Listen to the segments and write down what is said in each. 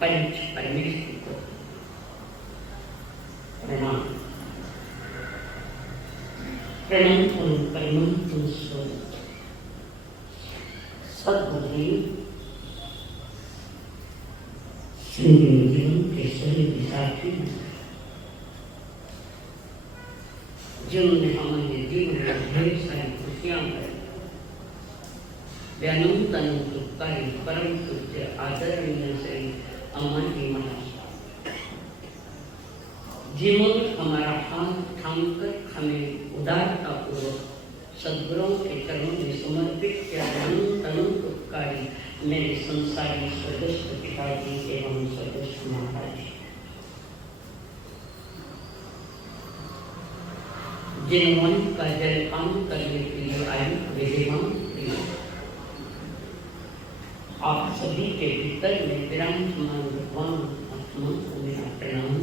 पंच परमेश्वर को प्रणाम। प्रणंतम परमंतम स्वरूप सद्गुरुदेव के सभी विसाखी जिन्होंने हमारे जीवन में ढेर सारी खुशियां करी, अनंत अनंत उपकारी परम पूज्य आदरणीय श्री अमर जी महाराज जिन्होंने हमारा हाथ थामकर हमें उदारता पूर्वक सद्गुरुओं के चरणों में समर्पित किया। अनंत अनंत उपकारी मेरे संसारी स्वर्गस्थ पिताजी एवं स्वर्गस्थ माताजी, जिन मन का जलपान करने के लिए आयु विद्यमान आप सभी के भीतर में विराजमान भगवान आत्मा को मेरा प्रणाम।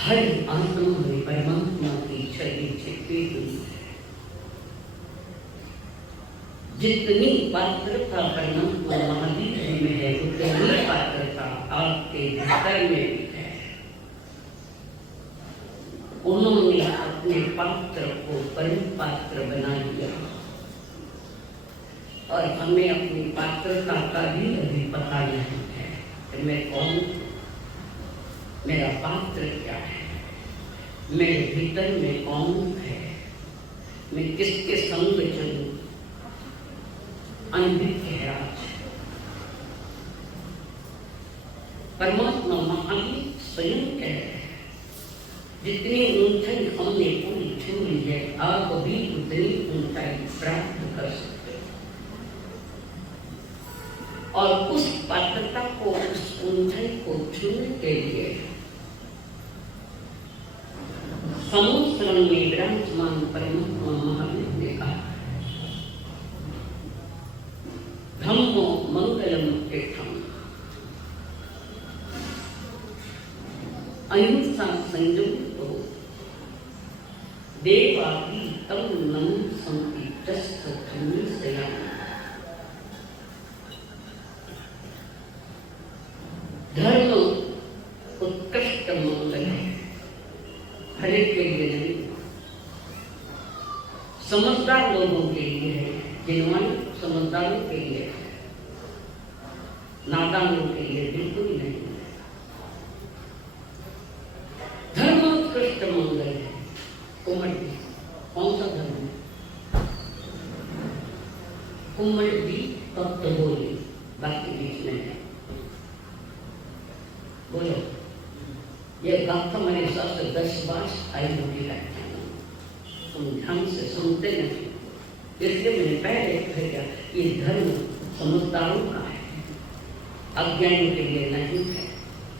हर आत्मा में परमात्मा की छवि छिपी हुई, जितनी पात्रता परमात्मा महावीर जी में है उतनी पात्रता आपके भीतर में भी है। उन्होंने अपने पात्र को परम पात्र बना दिया और हमें अपनी पात्रता का भी अभी पता नहीं है कि मैं कौन हूँ, मेरा पात्र क्या है, मेरे भीतर में कौन है, मैं किसके संग चलूं। अनभिज्ञ राज परमात्मा महावीर स्वयं कह रहे हैं, जितनी ऊंचाई हमने पूरी छू ली है आप भी उतनी ऊंचाई प्राप्त कर सकते हो। और उस पात्रता को, उस ऊंचाई को छूने के लिए समुद्र में विराजमान परमात्मा महावीर ने कहा, धम्मो मंगलम तीर्थम, अहिंसा संयम देवादी तम नम संति समझदार लोगों के लिए है, जिन्होंने समझदारों के लिए है, नादानों के लिए बिल्कुल नहीं है। धर्मोत्कृष्ट मंगल है। कुमड़ भी कौन सा धर्म है? कुमड़ भी भक्त बोले, बाकी बीच में है। बोलो, ये गाथा मेरे साथ 10 बार आई होगी लगता है, तुम ध्यान से सुनते नहीं, इसलिए मैंने पहले कह दिया ये धर्म समझदारों का है, अज्ञानियों के लिए नहीं है,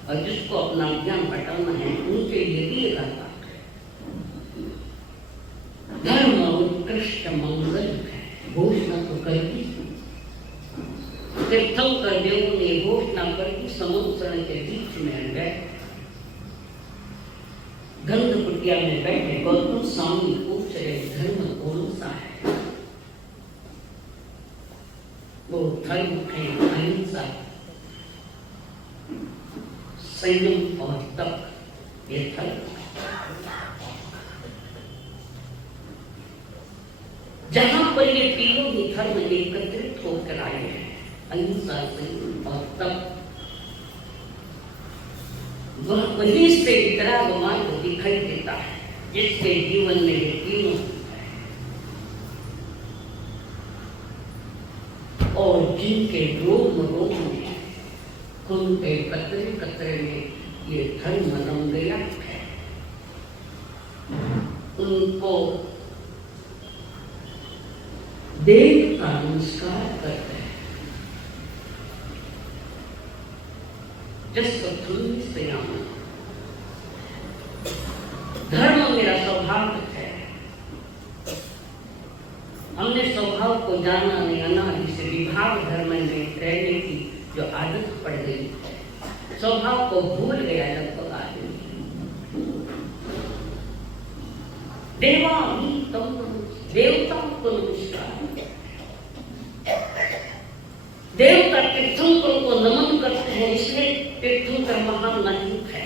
और जिसको अपना ज्ञान हटाना है उनके लिए भी ये गाथा है। धर्म उत्कृष्ट मंगल है, घोषणा तो कर दी, तीर्थंकर देव ने घोषणा करके समुद्र के बीच में गए, गंध कुटिया में बैठे गौतम स्वामी पूछ रहे धर्म कौन सा है? वो धर्म है अहिंसा, संयम और तप, ये धर्म। जहां पर ये तीनों ही धर्म एकत्रित होकर आए हैं, अहिंसा, संयम और तप, वह वहीं से वितराग मार्ग दिखाई देता है, जिसके जीवन में ये तीनों और जिनके रोम रोम में, खून के कतरे कतरे में ये धर्म रंग गया है, उनको देव का नमस्कार करते हैं। धर्म मेरा स्वभाव है, हमने स्वभाव को जाना नहीं, अनादि से विभाग धर्म में रहने की जो आदत पड़ गई, स्वभाव को भूल गया लगभग आदमी। देवा भी तुम देवताओं को नमस्कार, देवता तीर्थंकर को नमन करते हैं, इसलिए तीर्थंकर महान नहीं है।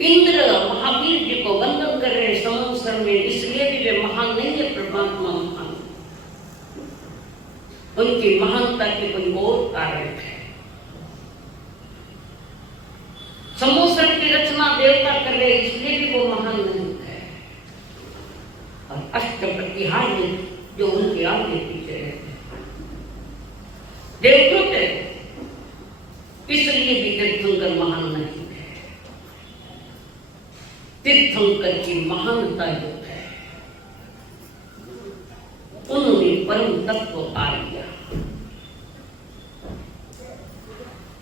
इंद्र महावीर जी को वंदन कर रहे संवत्सर में, इसलिए भी वे महान नहीं है, परमात्मा महान। उनकी महानता के कोई और कारण है। संवत्सर की रचना देवता कर रहे, इसलिए भी वो महान नहीं है। और अष्टप्रतिहार्य जो उनके आगे पीछे रहते देवतों के, इसलिए भी तीर्थंकर महान नहीं है। तीर्थंकर की महानता जो है, उन्होंने परम तत्व को पा लिया।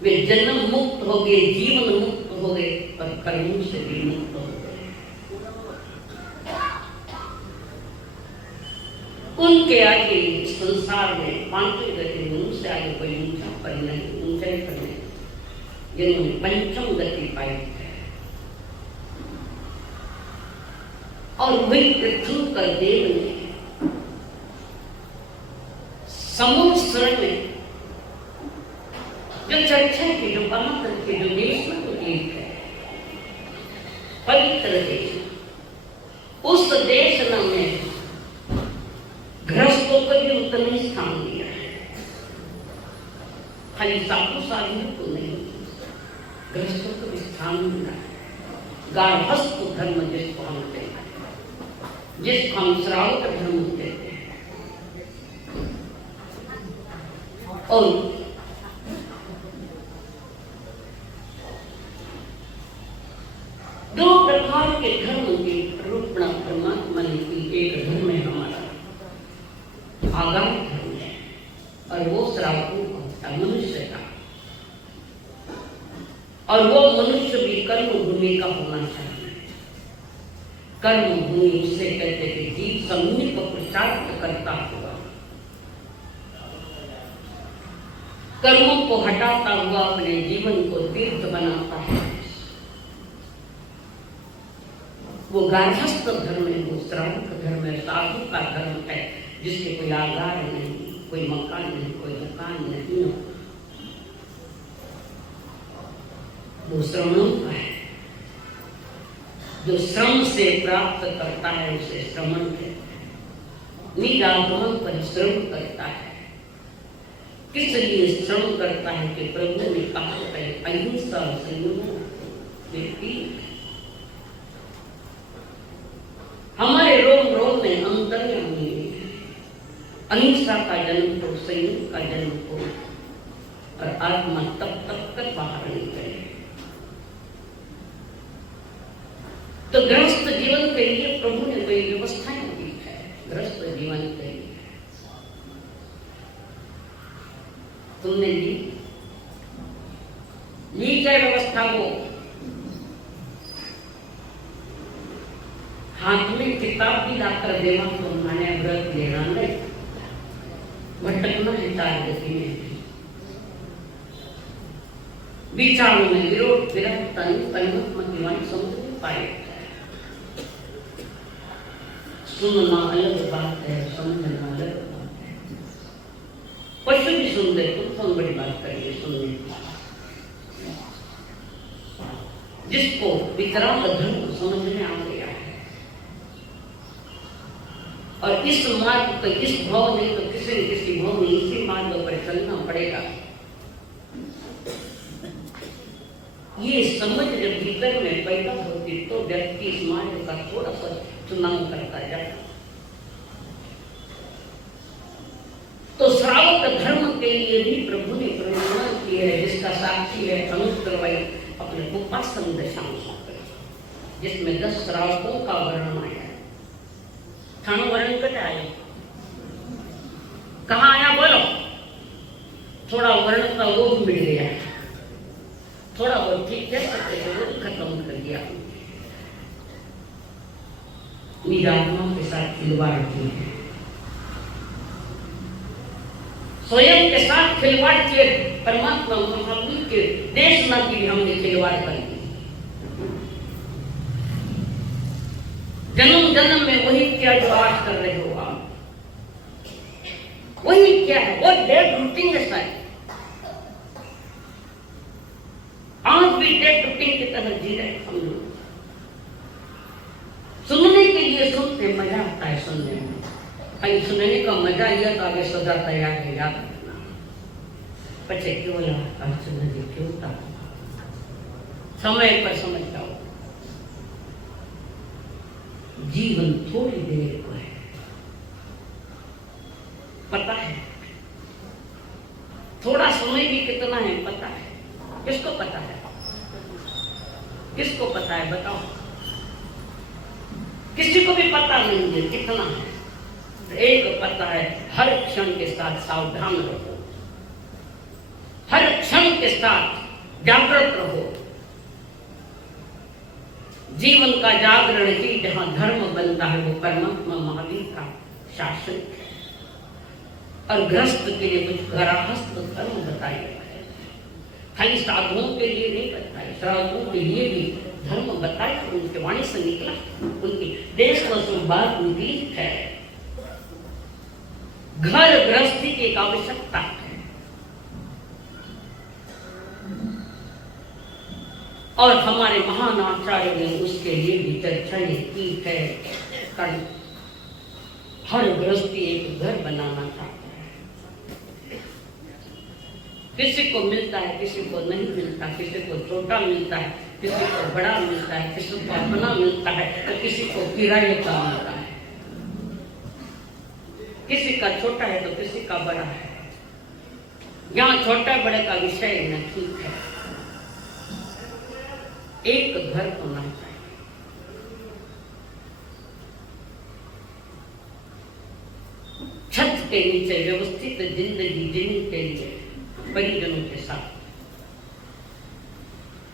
वे जन्म मुक्त हो गए, जीवन मुक्त हो गए, और कर्मों से भी मुक्त हो गए। उनके आगे संसार में पांचवी गति में उनसे आगे कोई ऊंचा पर नहीं, ऊंचाई पर नहीं, जिन्होंने पंचम गति पाई है। और वही तीर्थंकर देव ने संवत्सर में जो चर्चा की, जो बात की, जो देश है पवित्र देश, उस देश में गृहस्थों को भी उतना ही स्थान दिया है। खाली साधु साधु को नहीं, गृहस्थों को भी स्थान मिला है। गार्हस्थ धर्म जिसको हम कहते हैं, जिसको हम श्रावक धर्म कहते हैं। और दो प्रकार के धर्म की रूपणा परमात्मा ने की। एक धर्म है हमारा आगामी धर्म है, और वो श्रावकों का मनुष्य का, और वो मनुष्य भी कर्म भूमि का होना चाहिए। कर्म भूमि उससे कहते कि जीव समूह को पुरुषार्थ करता हुआ, कर्मों को हटाता हुआ अपने जीवन को तीर्थ बनाता है, वो गार्हस्थ धर्म है, वो श्रावक धर्म है, साधु का धर्म है, जिसके कोई आगार नहीं, कोई मकान नहीं, कोई दुकान नहीं, वो श्रवणों का है। जो श्रम से प्राप्त करता है उसे श्रमण कहते हैं। निरागमन परिश्रम करता है। किस लिए श्रम करता है कि प्रभु ने कहा है अहिंसा संयम व्यक्ति हमारे रोम रोम में अंतर्यामी है। अहिंसा का जन्म हो, संयम का जन्म हो और आत्मा तब तक बाहर नहीं गए। तो गृहस्थ जीवन के लिए प्रभु ने कोई व्यवस्थाएं दी है। गृहस्थ जीवन के लिए तुमने ली क्या व्यवस्था? वो हाथ में किताब भी लाकर देना तो मैंने व्रत लेना नहीं, भटकना हितार गति में, विचारों में विरोध विरह तन्मत मतिवान समझ नहीं पाए। सुनना अलग बात है, समझना अलग बात है। पशु भी सुन ले, तुम कौन बड़ी बात करिए सुनने की? जिसको विकराल धर्म समझ में आ गया है और इस मार्ग पर इस भाव नहीं तो किसी न किसी भाव में इसी मार्ग पर चलना पड़ेगा। ये समझ जब भीतर में पैदा होती तो व्यक्ति इस मार्ग का थोड़ा सा चुनाव करता जाता। तो श्रावक धर्म के लिए भी प्रभु ने प्रेरणा की है, जिसका साक्षी है अनुत्तरवय अपने उपासन दशांशांतर, जिसमें 10 श्रावकों का वर्णन आया है। थानो वर्णन कट आया, कहाँ आया बोलो? थोड़ा वर्णन का वो मिल गया, थोड़ा बहुत ठीक कह सकते थे, वो खत्म कर दिया। निरात्मा के साथ खिलवाड़ की है, स्वयं के साथ खिलवाड़ किए, परमात्मा महावीर के देशना की भी हमने खिलवाड़ कर दी। जन्म जन्म में वही क्या जो आज कर रहे हो आप, वही क्या है, वो डेड रूटीन है सारी। आज भी डेड रूटीन की तरह जी रहे हम लोग। सुनने के लिए सुनते, मजा आता है सुनने में। कहीं सुनने का मजा यह तो आगे सदा तैयार है, याद रखना। पचे क्यों अर्चना जी क्यों था, समय पर समझ जाओ। जीवन थोड़ी देर को है, पता है? थोड़ा समय भी कितना है पता है? किसको पता है? किसको पता है बताओ? किसी को भी पता नहीं है कितना है। एक पता है, हर क्षण के साथ सावधान रहो, हर क्षण के साथ जागृत रहो। जीवन का जागरण ही जहां धर्म बनता है वो परमात्मा महावीर का शासन है। और गृहस्थ के लिए कुछ गृहस्थ धर्म बताया है, खाली साधुओं के लिए नहीं बताया, साधुओं के लिए भी धर्म बताया। उनके वाणी से निकला, उनकी देश वस्तु बात निकली है। घर गृहस्थी की एक आवश्यकता है और हमारे महान आचार्य ने उसके लिए भी चर्चाएं की है। हर गृहस्थी एक घर बनाना चाहता है। किसी को मिलता है, किसी को नहीं मिलता, किसी को छोटा मिलता है, किसी को बड़ा मिलता है, किसी को अपना मिलता है तो किसी को किराए का मिलता है। किसी का छोटा है तो किसी का बड़ा है। यहाँ छोटा बड़े का विषय न ठीक है, एक घर होना चाहिए। छत के नीचे व्यवस्थित जिंदगी जीने के लिए परिजनों के साथ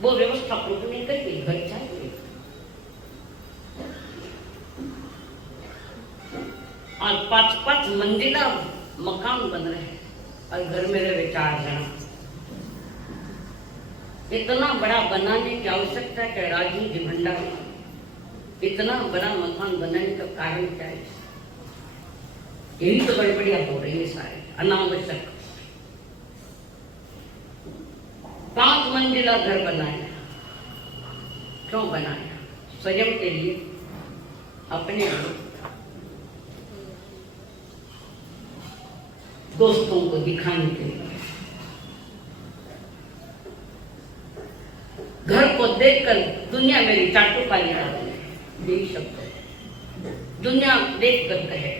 वो व्यवस्था प्रभु ने करके घर चाहिए। आज 5-5 मंजिला मकान बन रहे हैं और घर में रहे 4 जन। इतना बड़ा बनाने की आवश्यकता है कि राजनीति भंडार इतना बड़ा मकान बनाने का कारण क्या है? यही तो गड़बड़ियां हो रही है सारे अनावश्यक। 5 मंजिला घर बनाया, क्यों बनाया? स्वयं के लिए, अपने लिए, दोस्तों को दिखाने के लिए। घर को देखकर दुनिया मेरी चाटुकारी कर रही है, यही शब्द है। दुनिया देख कर कहे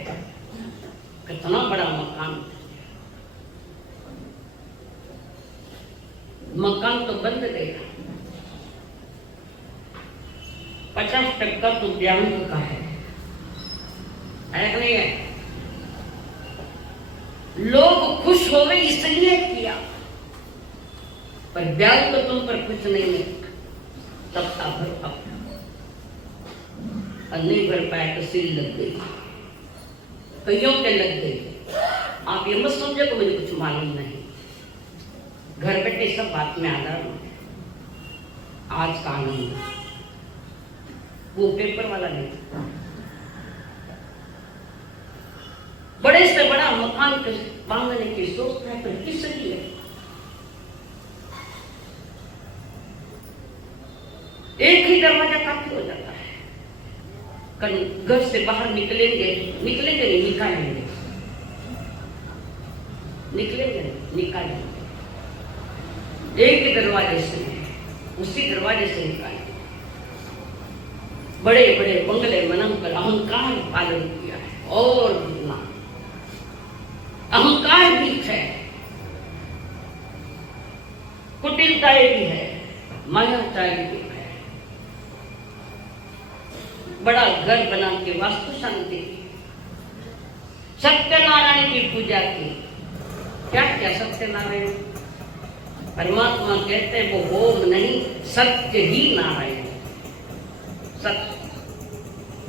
कितना बड़ा मकान, मकान तो बंद गया, 50% तो बैंक का है नहीं है। लोग खुश हो गए इसलिए किया, पर ब्याज तो तुम पर कुछ नहीं है, तब भर अपना और नहीं भर पाया तो सिर लग गई, कईयों के लग गई। आप ये मत समझो कि मुझे कुछ मालूम नहीं, घर बैठे सब बात में आ रहा हूं। आज का आनंद वो पेपर वाला नहीं, बड़े से बड़ा मकान बांधने की सोच है, पर किस लिए? एक ही दरवाजा काफी हो जाता है। घर से बाहर निकलेंगे नहीं, निकालेंगे, निकालेंगे। एक ही दरवाजे से, उसी दरवाजे से निकालेंगे। बड़े बड़े बंगले बनाकर अहंकार पालन किया है, और अहंकार भी है, कुटिलताएं भी है, मायाचारी भी है। बड़ा घर बना के वास्तु शांति, सत्यनारायण की पूजा की। क्या क्या सत्यनारायण? परमात्मा कहते हैं वो ओम नहीं, सत्य ही नारायण, सत्य।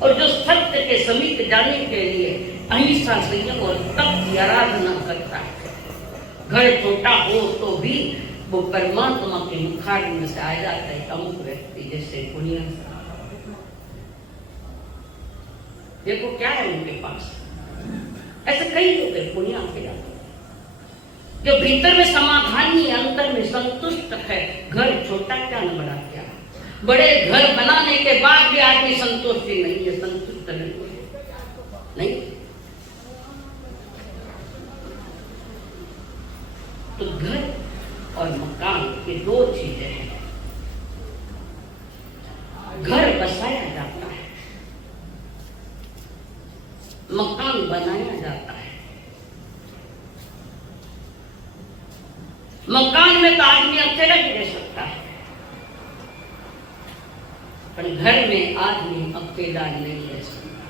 और जो सत्य के समीप जाने के लिए अहिंसा, संयम और तप की आराधना करता है, घर छोटा हो तो भी वो परमात्मा के मुखार में से आ जाता है। अमुक व्यक्ति जैसे पुण्य, देखो क्या है उनके पास, ऐसे कई लोग हैं पुण्य के जाते, जो भीतर में समाधानी, अंतर में संतुष्ट है। घर छोटा क्या न बड़ा क्या, बड़े घर बनाने के बाद भी आदमी संतुष्टि नहीं है, संतुष्ट नहीं। तो घर और मकान ये दो चीजें हैं। घर बसाया जाता है, मकान बनाया जाता है। मकान में तो आदमी अकेला ही रह सकता है, पर घर में आदमी अकेला नहीं रह सकता।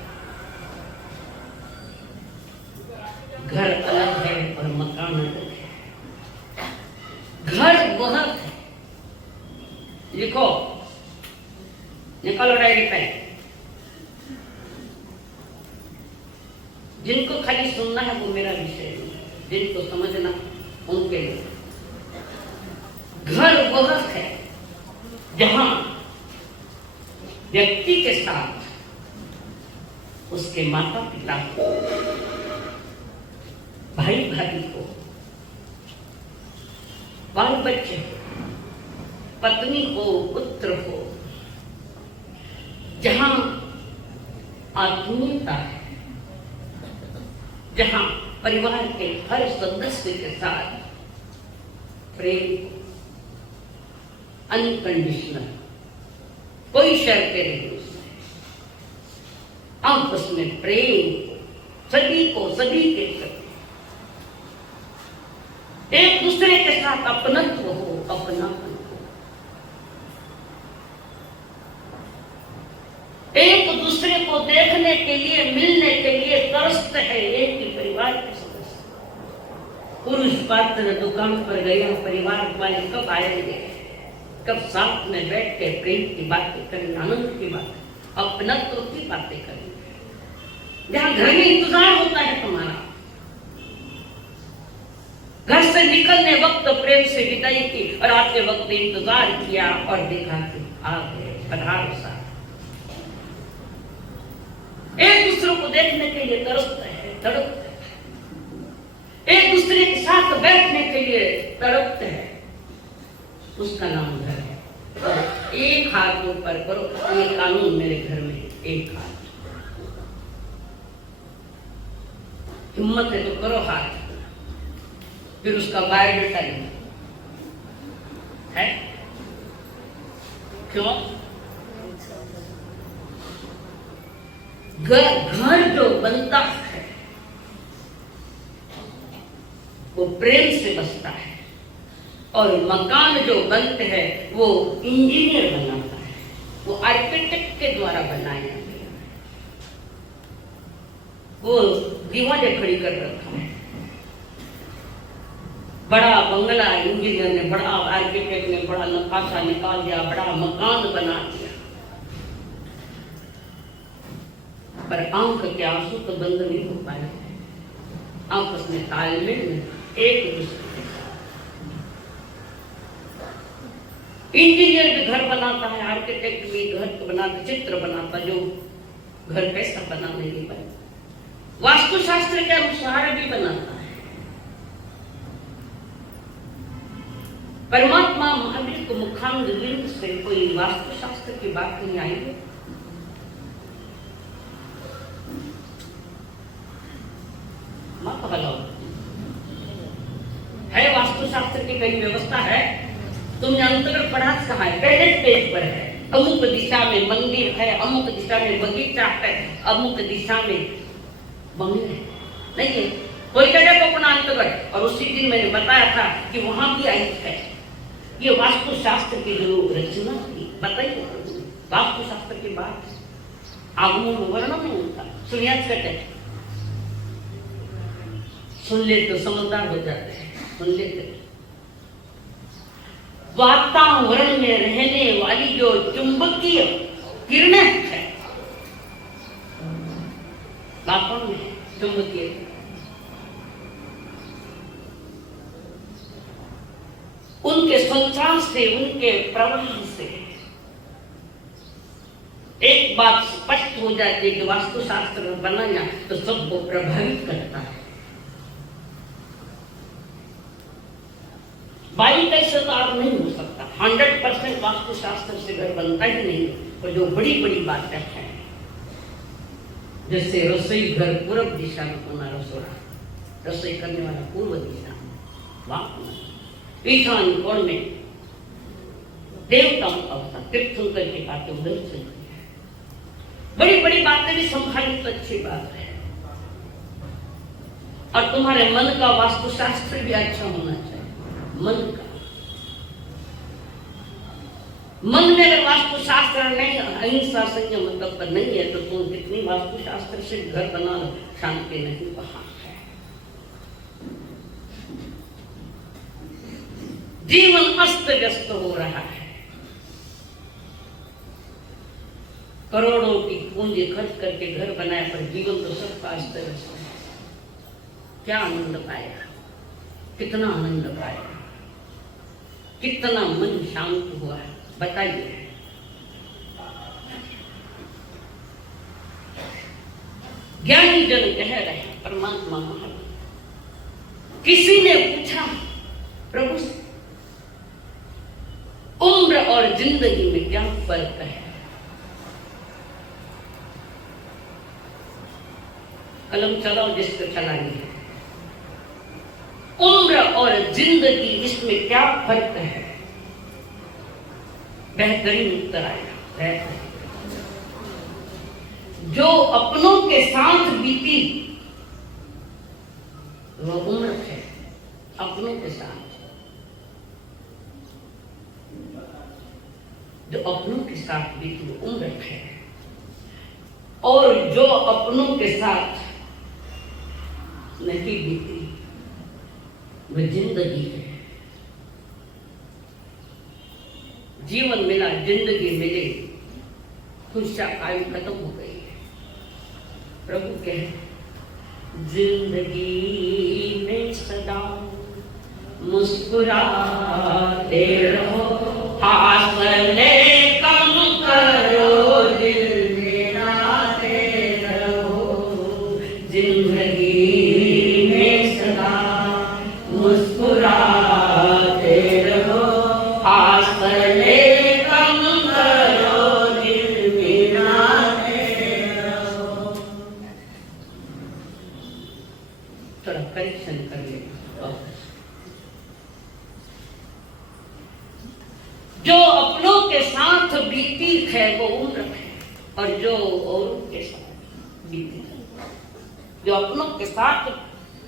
घर अलग है और मकान अलग है। घर वह है, लिखो, निकालो डायरी पे, जिनको खाली सुनना है वो मेरा विषय नहीं, जिनको समझना उनके लिए। घर वह है जहां व्यक्ति के साथ उसके माता पिता को, भाई भाभी को, बाल बच्चे हो, पत्नी हो, पुत्र हो, जहां आत्मीयता है, जहां परिवार के हर सदस्य के साथ प्रेम, अनकंडीशनल, कोई शर्तें नहीं, आपस में प्रेम, सभी के प्रति एक दूसरे के साथ अपनत्व हो, अपनापन हो, एक दूसरे को देखने के लिए, मिलने के लिए तरसते हैं एक ही परिवार के सदस्य। पुरुष पात्र दुकान पर गया, परिवार वाले कब आएंगे, कब साथ में बैठ के प्रेम की बातें करें, आनंद की बातें, अपनत्व की बातें करें। जहां घर में इंतजार होता है तुम्हारा, घर से निकलने वक्त प्रेम से विदाई की और आते वक्त इंतजार किया और देखा कि आ गए, पधारो साथ। एक दूसरे को देखने के लिए तरसते हैं, तड़पते हैं, एक दूसरे के साथ बैठने के लिए तड़पते हैं, उसका नाम घर है। और एक हाथ ऊपर करो, ये कानून मेरे घर में, एक हाथ। हिम्मत है तो करो हाथ, फिर उसका बायोडाटा है। क्यों? घर जो बनता है वो प्रेम से बसता है, और मकान जो बनते हैं वो इंजीनियर बनाता है, वो आर्किटेक्ट के द्वारा बनाया गया है। वो दीवारें खड़ी कर रखा है, बड़ा बंगला इंजीनियर ने, बड़ा आर्किटेक्ट ने बड़ा नक्काशा निकाल दिया, बड़ा मकान बना दिया, पर आंख के आंसू तो बंद नहीं हो पाए। आपस में तालमेल में एक दूसरे के साथ। इंजीनियर भी घर बनाता है, आर्किटेक्ट भी घर बनाता, चित्र बनाता, जो घर कैसा बनाने की बात, वास्तुशास्त्र के अनुसार भी बनाता है। परमात्मा महावीर को मुखांग लिंग से कोई वास्तुशास्त्र की बात नहीं आई है। है वास्तुशास्त्र की कई व्यवस्था है, तुमने अंतर्गत पढ़ा कहाँ है? पहले पेज पर है, अमुक दिशा में मंदिर है, अमुक दिशा में बगीचा है, अमुक दिशा में बंगले नहीं है, कोई जगह को अपना अंतर्गत। और उसी दिन मैंने बताया था कि वहां भी आई है। ये वास्तुशास्त्र की जो रचना थी, बताइए, वास्तुशास्त्र की बात आगमन वर्णन नहीं होता, सुनिया कहते, सुन ले तो समझदार हो जाते हैं, सुन लेते। वातावरण में रहने वाली जो चुंबकीय किरणें है, वातावरण में चुंबकीय, उनके संचार से, उनके प्रवाह से एक बात स्पष्ट हो जाती है कि वास्तुशास्त्र बनाया तो सबको प्रभावित करता है। बाई कैसे तार नहीं हो सकता, 100% वास्तुशास्त्र से घर बनता ही नहीं। और जो बड़ी बड़ी बातें हैं, जैसे रसोई घर पूर्व दिशा में होना, रसोड़ा रसोई करने वाला पूर्व दिशा में, वाह, ईशान कोण में देवताओं का अवसर, तीर्थंकर की बातें उधर से, बड़ी बड़ी बातें भी संभाली तो अच्छी बात है। और तुम्हारे मन का वास्तुशास्त्र भी अच्छा होना चाहिए। मन का, मन में अगर वास्तुशास्त्र नहीं, अहिंसा संयम मतलब पर नहीं है, तो तुम कितनी वास्तुशास्त्र से घर बना लो, शांति नहीं वहां है। जीवन अस्त व्यस्त हो रहा है, करोड़ों की पूंजी खर्च करके घर बनाया, पर जीवन तो सबका अस्त व्यस्त है। क्या आनंद पाया, कितना आनंद पाया, कितना मन शांत हुआ है, बताइए। ज्ञानी जन कह रहे हैं, परमात्मा महावीर, किसी ने पूछा प्रभु से, उम्र और जिंदगी में क्या फर्क है? कलम चलाओ जिसको चलानी है। उम्र और जिंदगी, इसमें क्या फर्क है? बेहतरीन उत्तर आएगा। जो अपनों के साथ बीती वो उम्र है, अपनों के साथ, जो अपनों के साथ बीती वो उम्र है, और जो अपनों के साथ नहीं बीती वह जिंदगी है। जीवन मिला, जिंदगी मिली, खुशियां आयु खत्म हो गई है। प्रभु कहे, जिंदगी में सदा मुस्कुराते रहो, हौसले कम करो, दिल मिलाते रहो। जिंदगी में सदा मुस्कुराते रहो, हौसले थोड़ा करेक्शन कर लेना। जो अपनों के साथ बीती है वो उम्र है, और जो औरों के साथ बीती, जो अपनों के साथ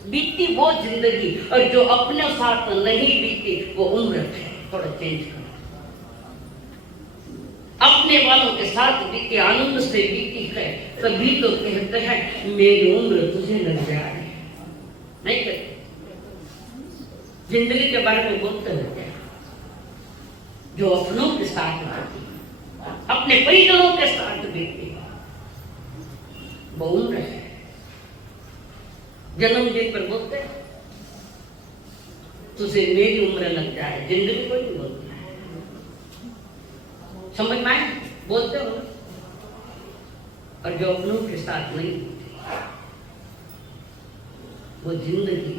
बीती वो जिंदगी, और जो अपने साथ नहीं बीती वो उम्र है। थोड़ा चेंज करना। अपने वालों के साथ बीती, आनंद से बीती है, तभी तो कहते हैं मेरी उम्र तुझे लग जाए। नहीं कहते, जिंदगी के बारे में बोलते रहते हैं। जो अपनों के साथ बीती, अपने परिजनों के साथ बीती, वो उम्र है। जन्मदिन पर बोलते हैं तुझे मेरी उम्र लग जाए, जिंदगी को नहीं बोलते। समझ में आए? बोलते हो। और जो अपनों के साथ नहीं, वो जिंदगी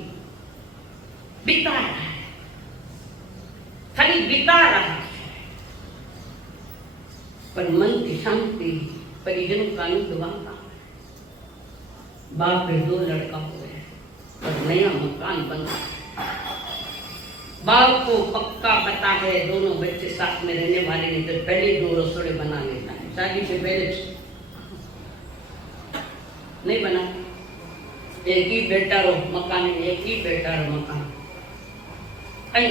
बिता रहा है, खाली बिता रहा है, पर मन की शांति, परिजनों का आनंद वहां। बाप के 2 लड़का हुए और नया मकान बना। बाप को पक्का पता है दोनों बच्चे साथ में रहने वाले नहीं, तो पहले 2 रसोड़े बना लेता है। शादी से पहले नहीं बना। एक ही बेटा रो मकान, एक ही बेटा रो मकान।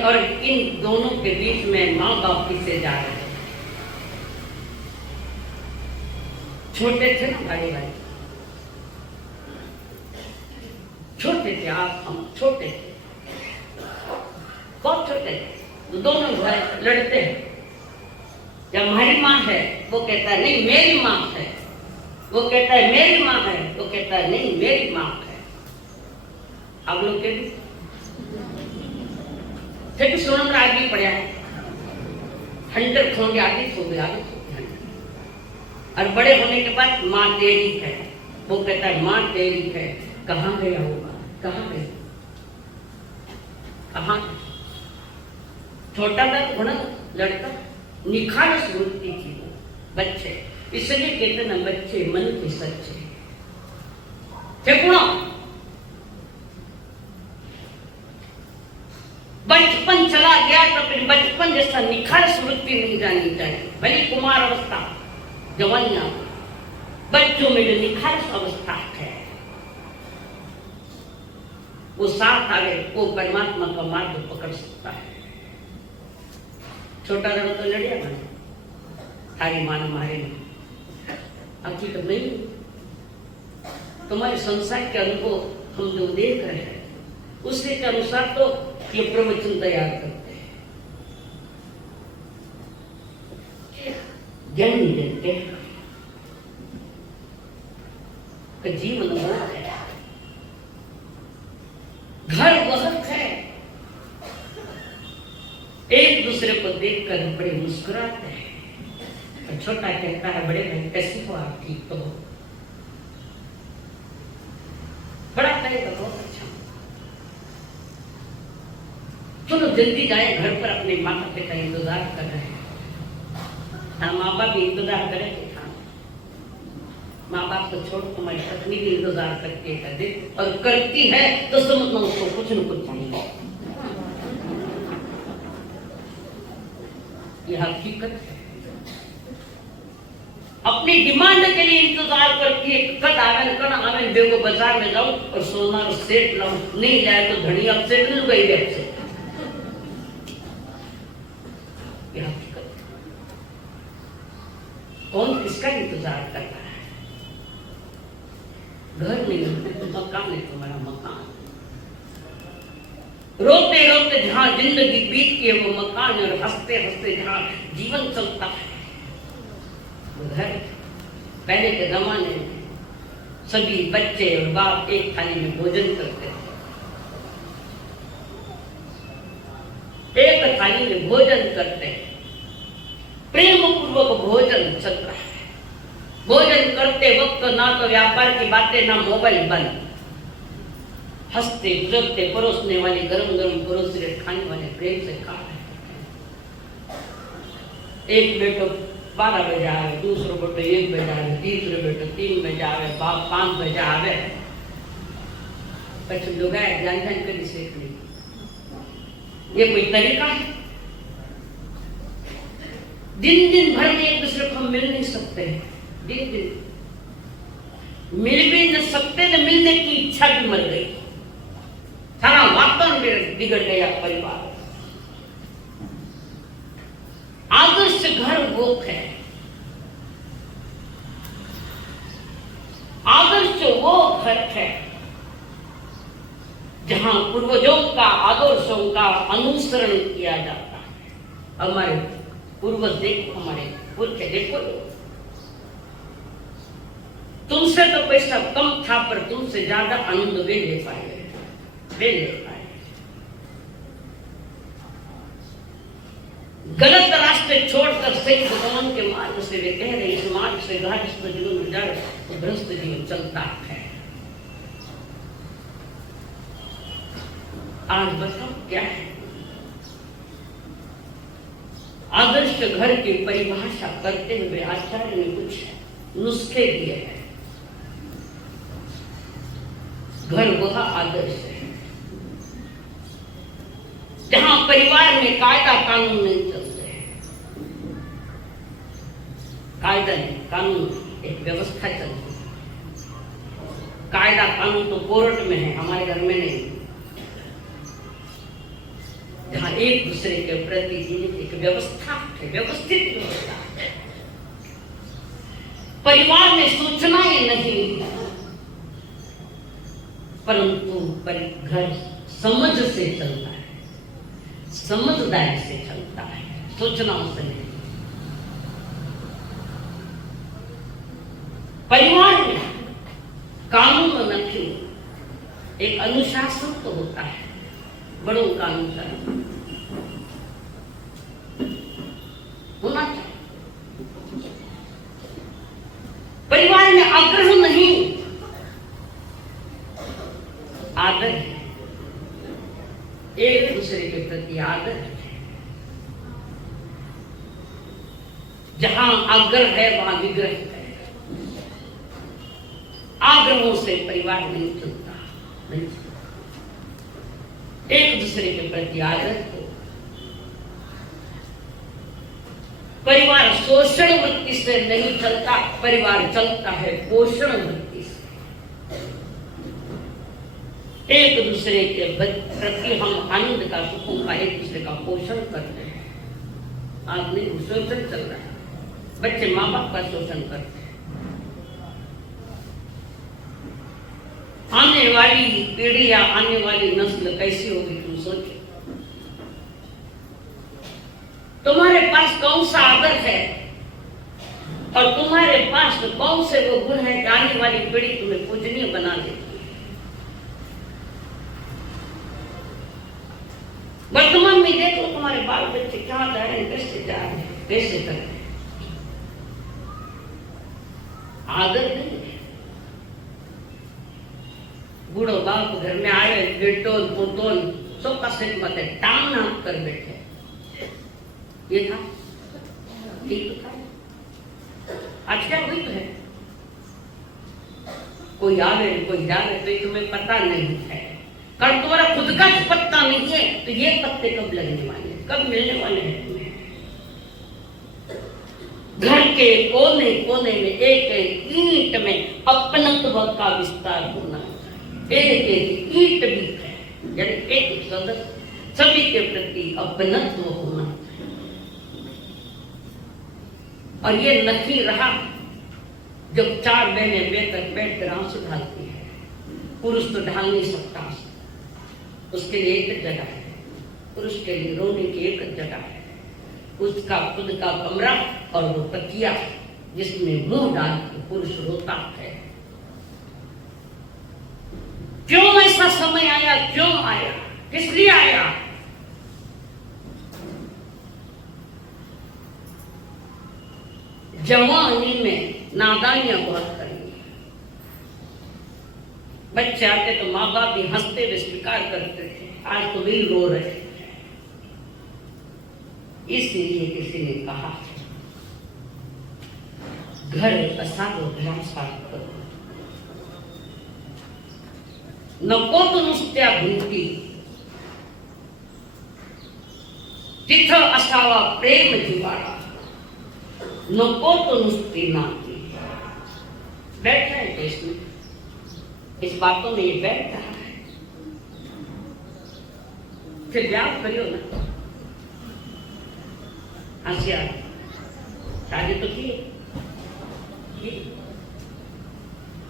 और इन दोनों के बीच में माँ बाप किससे जा रहे हैं? छोटे थे ना भाई, छोटे थे आप, हम छोटे थे, बहुत छोटे थे। दोनों भाई लड़ते हैं। जब हमारी माँ है वो कहता है नहीं मेरी माँ है, वो कहता है मेरी माँ है, वो कहता है नहीं मेरी माँ है। आप लोग के फिर सोनम आगे पड़ा है, 100 खोंगे आगे सो गया। और बड़े होने के बाद माँ तेरी है, वो कहता है माँ तेरी है, कहाँ गया होगा, कहाँ गया, कहाँ। छोटा था तो बड़ा लड़का, निखारस वृत्ति थी वो बच्चे, इसलिए कहते ना बच्चे मन के सच्चे। बचपन चला गया तो फिर बचपन जैसा निखारस वृत्ति नहीं जानी चाहिए। भले कुमार अवस्था, जवानियां, बच्चों में जो निखारस अवस्था है वो साथ आगे वो परमात्मा का मार्ग पकड़ सकता है। छोटा रहो तो लड़िया बने, थारी मान मारे हकीकत नहीं। तुम्हारे संसार के अनुभव हम जो देख रहे हैं उसके अनुसार तो ये प्रवचन तैयार करते हैं। ज्ञानी देते हैं जीवन वो है, घर वह है। एक दूसरे को देखकर बड़े मुस्कुराते हैं। तो छोटा कहता है बड़े भाई कैसे हो आप, ठीक तो हो? बड़ा कहेगा बहुत अच्छा, चलो जल्दी जाए घर पर, अपने माता पिता इंतजार कर रहे हैं। हाँ, माँ बाप भी इंतजार करेंगे। हाँ, माँ बाप को छोड़ तुम्हारी पत्नी भी इंतजार करती है, दे और करती है तो समझ लो उसको कुछ न कुछ चाहिए। यह हकीकत है। अपनी डिमांड के लिए इंतजार करती है, कद आवेन कण आवेन, बेगो बाजार में जाऊं और सोना और सेट लाऊं, नहीं लाए तो धनिया सेट लू गई से। यह हकीकत है। कौन किसका इंतजार कर रहा है? घर नहीं तो मकान है तुम्हारा, मकान। रोते रोते जहां जिंदगी बीतती है वो मकान, और हंसते हंसते जहां जीवन चलता है वो घर। पहले के जमाने में सभी बच्चे और बाप एक थाली में भोजन करते थे, एक थाली में भोजन करते, प्रेम पूर्वक भोजन चल रहा है। भोजन करते वक्त ना तो व्यापार की बातें, ना मोबाइल बंद, हंसते गुजरते, परोसने वाले गरम गरम परोस रहे, खाने वाले प्रेम से खा रहे। एक बेटो 12 बजे आवे, दूसरो बेटो 1 बजे आवे, तीसरो बेटो 3 बजे आवे, बाप 5 बजे आवे। પછી જોગાયા ધ્યાન કરી શેકડી ये कोई तरीका है? दिन दिन भर में एक दूसरे को हम मिल नहीं सकते, दिन दिन मिल भी न सकते, न मिलने की इच्छा भी मर गई, सारा वातावरण बिगड़ गया परिवार। आदर्श घर वो है, आदर्श वो घर है जहां पूर्वजों का आदर्शों का अनुसरण किया जाता है। हमारे पूर्वज देखो, हमारे पुरख देखो, तुमसे तो पैसा कम था पर तुमसे ज्यादा आनंद वे ले पाए, वे ले पाए। गलत रास्ते छोड़कर सही भगवान के मार्ग से वे कह रहे इस मार्ग से गृहस्थ जीवन में डर तो भ्रष्ट जीवन चलता है। आज बताओ क्या है? आदर्श घर की परिभाषा करते हुए आचार्य ने कुछ नुस्खे दिए हैं। घर वह आदर्श है जहां परिवार में कायदा कानून नहीं चलते हैं, कायदा नहीं कानून, एक व्यवस्था चलती है। कायदा कानून तो कोर्ट में है, हमारे घर में नहीं, जहां एक दूसरे के प्रति एक व्यवस्था है, व्यवस्थित व्यवस्था है। परिवार में सूचनाएं नहीं, परंतु घर समझ से चलता है, समझदारी से चलता है, सूचनाओं से नहीं। परिवार में कानून नहीं, एक अनुशासन तो होता है, बड़ों का अनुसरण होना चाहिए। परिवार में आग्रह नहीं, आदर है, एक दूसरे के प्रति आदर है। जहां आग्रह है वहां विग्रह है। आग्रहों से परिवार नहीं चलता, नहीं चलता। एक दूसरे के प्रति आदर हो। परिवार शोषण वृत्ति से नहीं चलता, परिवार चलता है पोषण वृत्ति से। एक दूसरे के प्रति हम आनंद का, सुखों का एक दूसरे का पोषण करते हैं। आज नहीं, शोषण चल रहा है, बच्चे माँ बाप का शोषण करते हैं। आने वाली पीढ़ी या आने वाली नस्ल कैसी होगी तुम सोचो। तुम्हारे पास कौन सा आदर है और तुम्हारे पास कौन से वो गुण है कि आने वाली पीढ़ी तुम्हें पूजनीय बना देती है। वर्तमान में देखो तुम्हारे बाल बच्चे कहाँ जा रहे हैं, कैसे जा रहे हैं, कैसे कर रहे हैं। आदर नहीं है। बूढ़ो बाप घर में आए, बेटोल पोतोल सबका सिर मत है, टांग नाप कर बैठे। ये था ठीक तो था। आज क्या हुई तो है, कोई आवे कोई जावे तो तुम्हें पता नहीं है। कल तुम्हारा खुद का पत्ता नहीं है तो ये पत्ते कब लगने वाले हैं, कब मिलने वाले हैं तुम्हें। घर के कोने कोने में एक एक ईंट में अपनत्व का विस्तार होना, एक एक ईंट भी है, यानी एक सदस्य सभी के प्रति अपनत्व होना। और ये नहीं रहा जब चार बहनें बैठ कर आंसू ढालती है। पुरुष तो ढाल नहीं सकता, उसके लिए एक जगह है, पुरुष के लिए रोने की एक जगह है, उसका खुद का कमरा और वो तकिया जिसमें मुंह डाल के पुरुष रोता है। क्यों ऐसा समय आया, क्यों आया, किस लिए आया? जवानी में नादानियां बहुत करी। बच्चे आते तो माँ बाप भी हंसते हुए स्वीकार करते थे, आज तो वही रो रहे हैं। इसलिए किसी ने कहा घर असारो ध्यान साफ करो, नको तो नुसत्या भिंती, तिथं असावा प्रेम जिव्हाळा, नको तो नुसती नाती। बैठा है देश में, इस बातों में ये बैठ रहा है, फिर ब्याह करियो ना। आसिया शादी तो की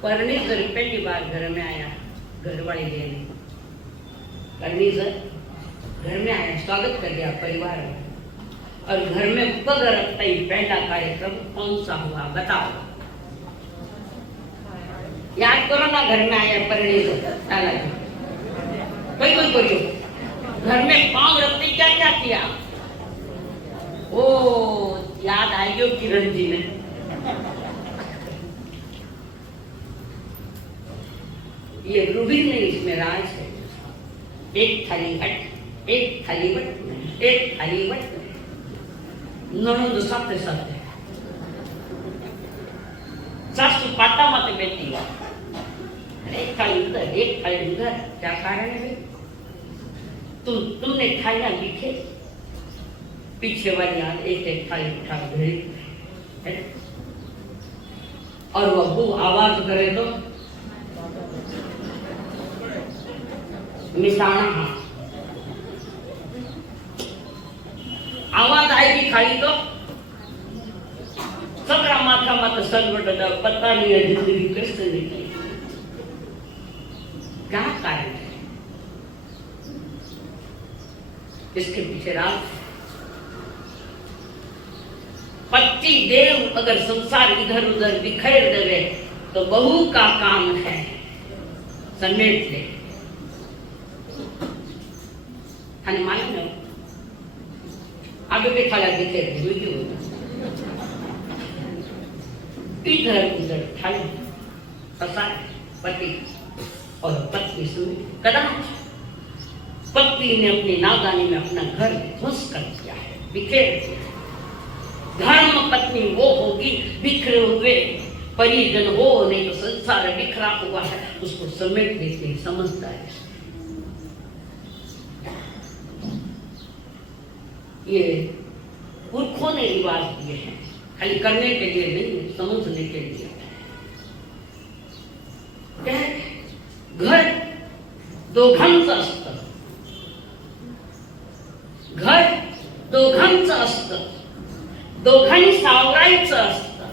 परमेश्वर पहली बार घर में आया, घर वाली लेने परमेश्वर घर में आया, स्वागत कर दिया परिवार में, और घर में पग रखता ही पहला कार्यक्रम कौन सा हुआ बताओ? याद करो ना, घर में आया परमेश्वर कोई कोई कोई घर में पांव रखते क्या क्या किया? ओ याद आएगी किरण जी ने, ये रूबी ने इसमें राज है। एक थाली हट, एक थाली बट, एक थाली बट, ननंद साथे साथे सासू पाटा माते बैठी है, एक थाली उधर, एक थाली उधर, क्या कारण है? तुमने थालियां लिखे, पीछे वाली याद एक एक थाली उठा घड़ी, और वो बू आवाज करे तो मिसाना हाथ, आवाज आएगी खाली तो सबरा माथा मत सलवट, पता नहीं है जिंदगी कैसे निकली, क्या कारण है इसके पीछे? राज पति देव अगर संसार इधर उधर बिखेर देवे तो बहू का काम है समेट ले। खाने मालूम है आगे भी थाला बिखेर दे, इधर उधर थाली पसार पति और पत्नी सुनी। कदाच पत्नी ने अपनी नादानी में अपना घर ध्वंस कर दिया है, बिखेर दिया। धर्म पत्नी वो होगी बिखरे हुए परिजन हो, नहीं तो संसार बिखरा हुआ है उसको समेट देते हैं, समझता है। ये पुरखों ने रिवाज दिए हैं, खाली करने के लिए नहीं, समझने के लिए। घर दोघांचं असतं, घर दोघांचं असतं, दोघांनी सावरायचं असतं,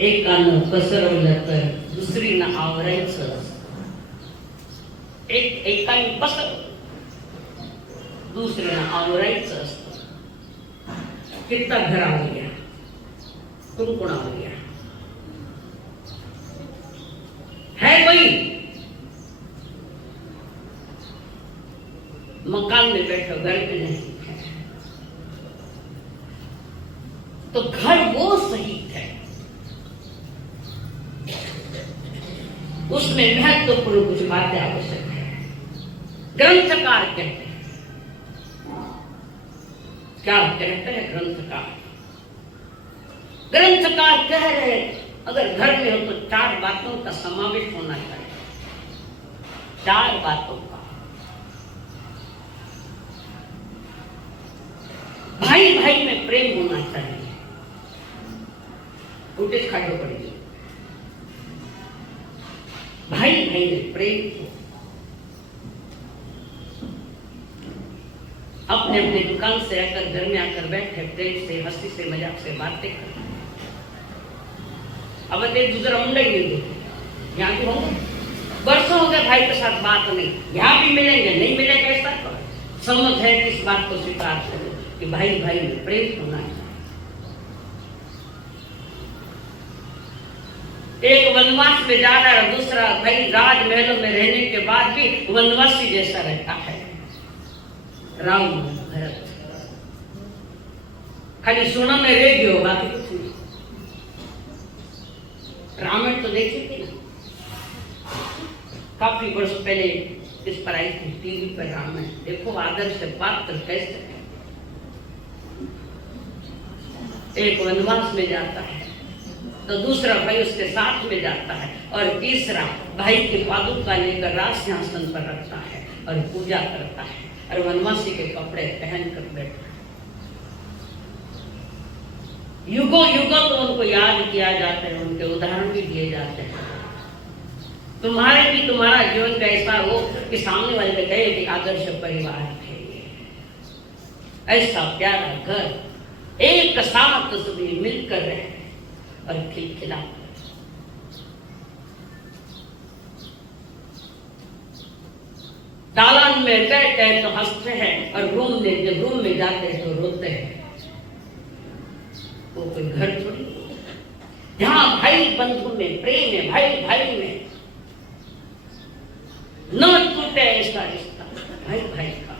एकानं पसरवलं तर दुसरीनं आवरायचं असतं, एकाने पसरवलं दूसऱ्यानं आवरायचं असतं। कितना घर आ गया, तुम कौन आ गया है? कोई मकान में बैठो, घर में नहीं है, तो घर वो सही है, उसमें महत्वपूर्ण कुछ बातें आवश्यक है। ग्रंथकार कहते हैं, क्या कहते हैं ग्रंथकार? ग्रंथकार कह रहे अगर घर में हो तो 4 बातों का समावेश होना चाहिए, 4 बातों का। भाई भाई में प्रेम होना चाहिए, उल्टे खाड़ो पड़ेगी। भाई भाई में प्रेम हो, अपने अपने दुकान से आकर घर में आकर बैठे प्रेम से, हंसी से, मजाक से बातें कर। अब एक दूसरा मुंडा ही नहीं देते, यहाँ भी होंगे, बरसों हो गए भाई के साथ बात नहीं, यहाँ भी मिलेंगे, नहीं मिलेगा ऐसा समझ है कि इस बात को स्वीकार करो कि भाई भाई में प्रेम होना है। एक वनवास में जा रहा है, दूसरा भाई राजमहलों में रहने के बाद भी वनवासी जैसा रहता है। राम भरत खाली सुना में रह गयो, बाकी कुछ नहीं। रामायण तो देखी थी ना, काफी वर्ष पहले इस पर आई थी टीवी पर रामायण। देखो आदर्श पात्र कैसे है। एक वनवास में जाता है, तो दूसरा भाई उसके साथ में जाता है और तीसरा भाई के पादुका लेकर राज सिंहासन पर रखता है और पूजा करता है और वनवासी के कपड़े पहन कर बैठता है। युगों युगों तो उनको याद किया जाता है, उनके उदाहरण भी दिए जाते हैं। तुम्हारे भी तुम्हारा जीवन का ऐसा हो कि सामने वाले ने कहे कि आदर्श परिवार है, ऐसा प्यारा घर, एक साथ सभी मिलकर रहे और खिलखिला। दालान में बैठते हैं तो हंसते हैं और रूम में जाते हैं तो रोते हैं। वो कोई घर थोड़ी जहां भाई बंधु में प्रेम है, भाई भाई में न टूटे ऐसा रिश्ता भाई भाई का।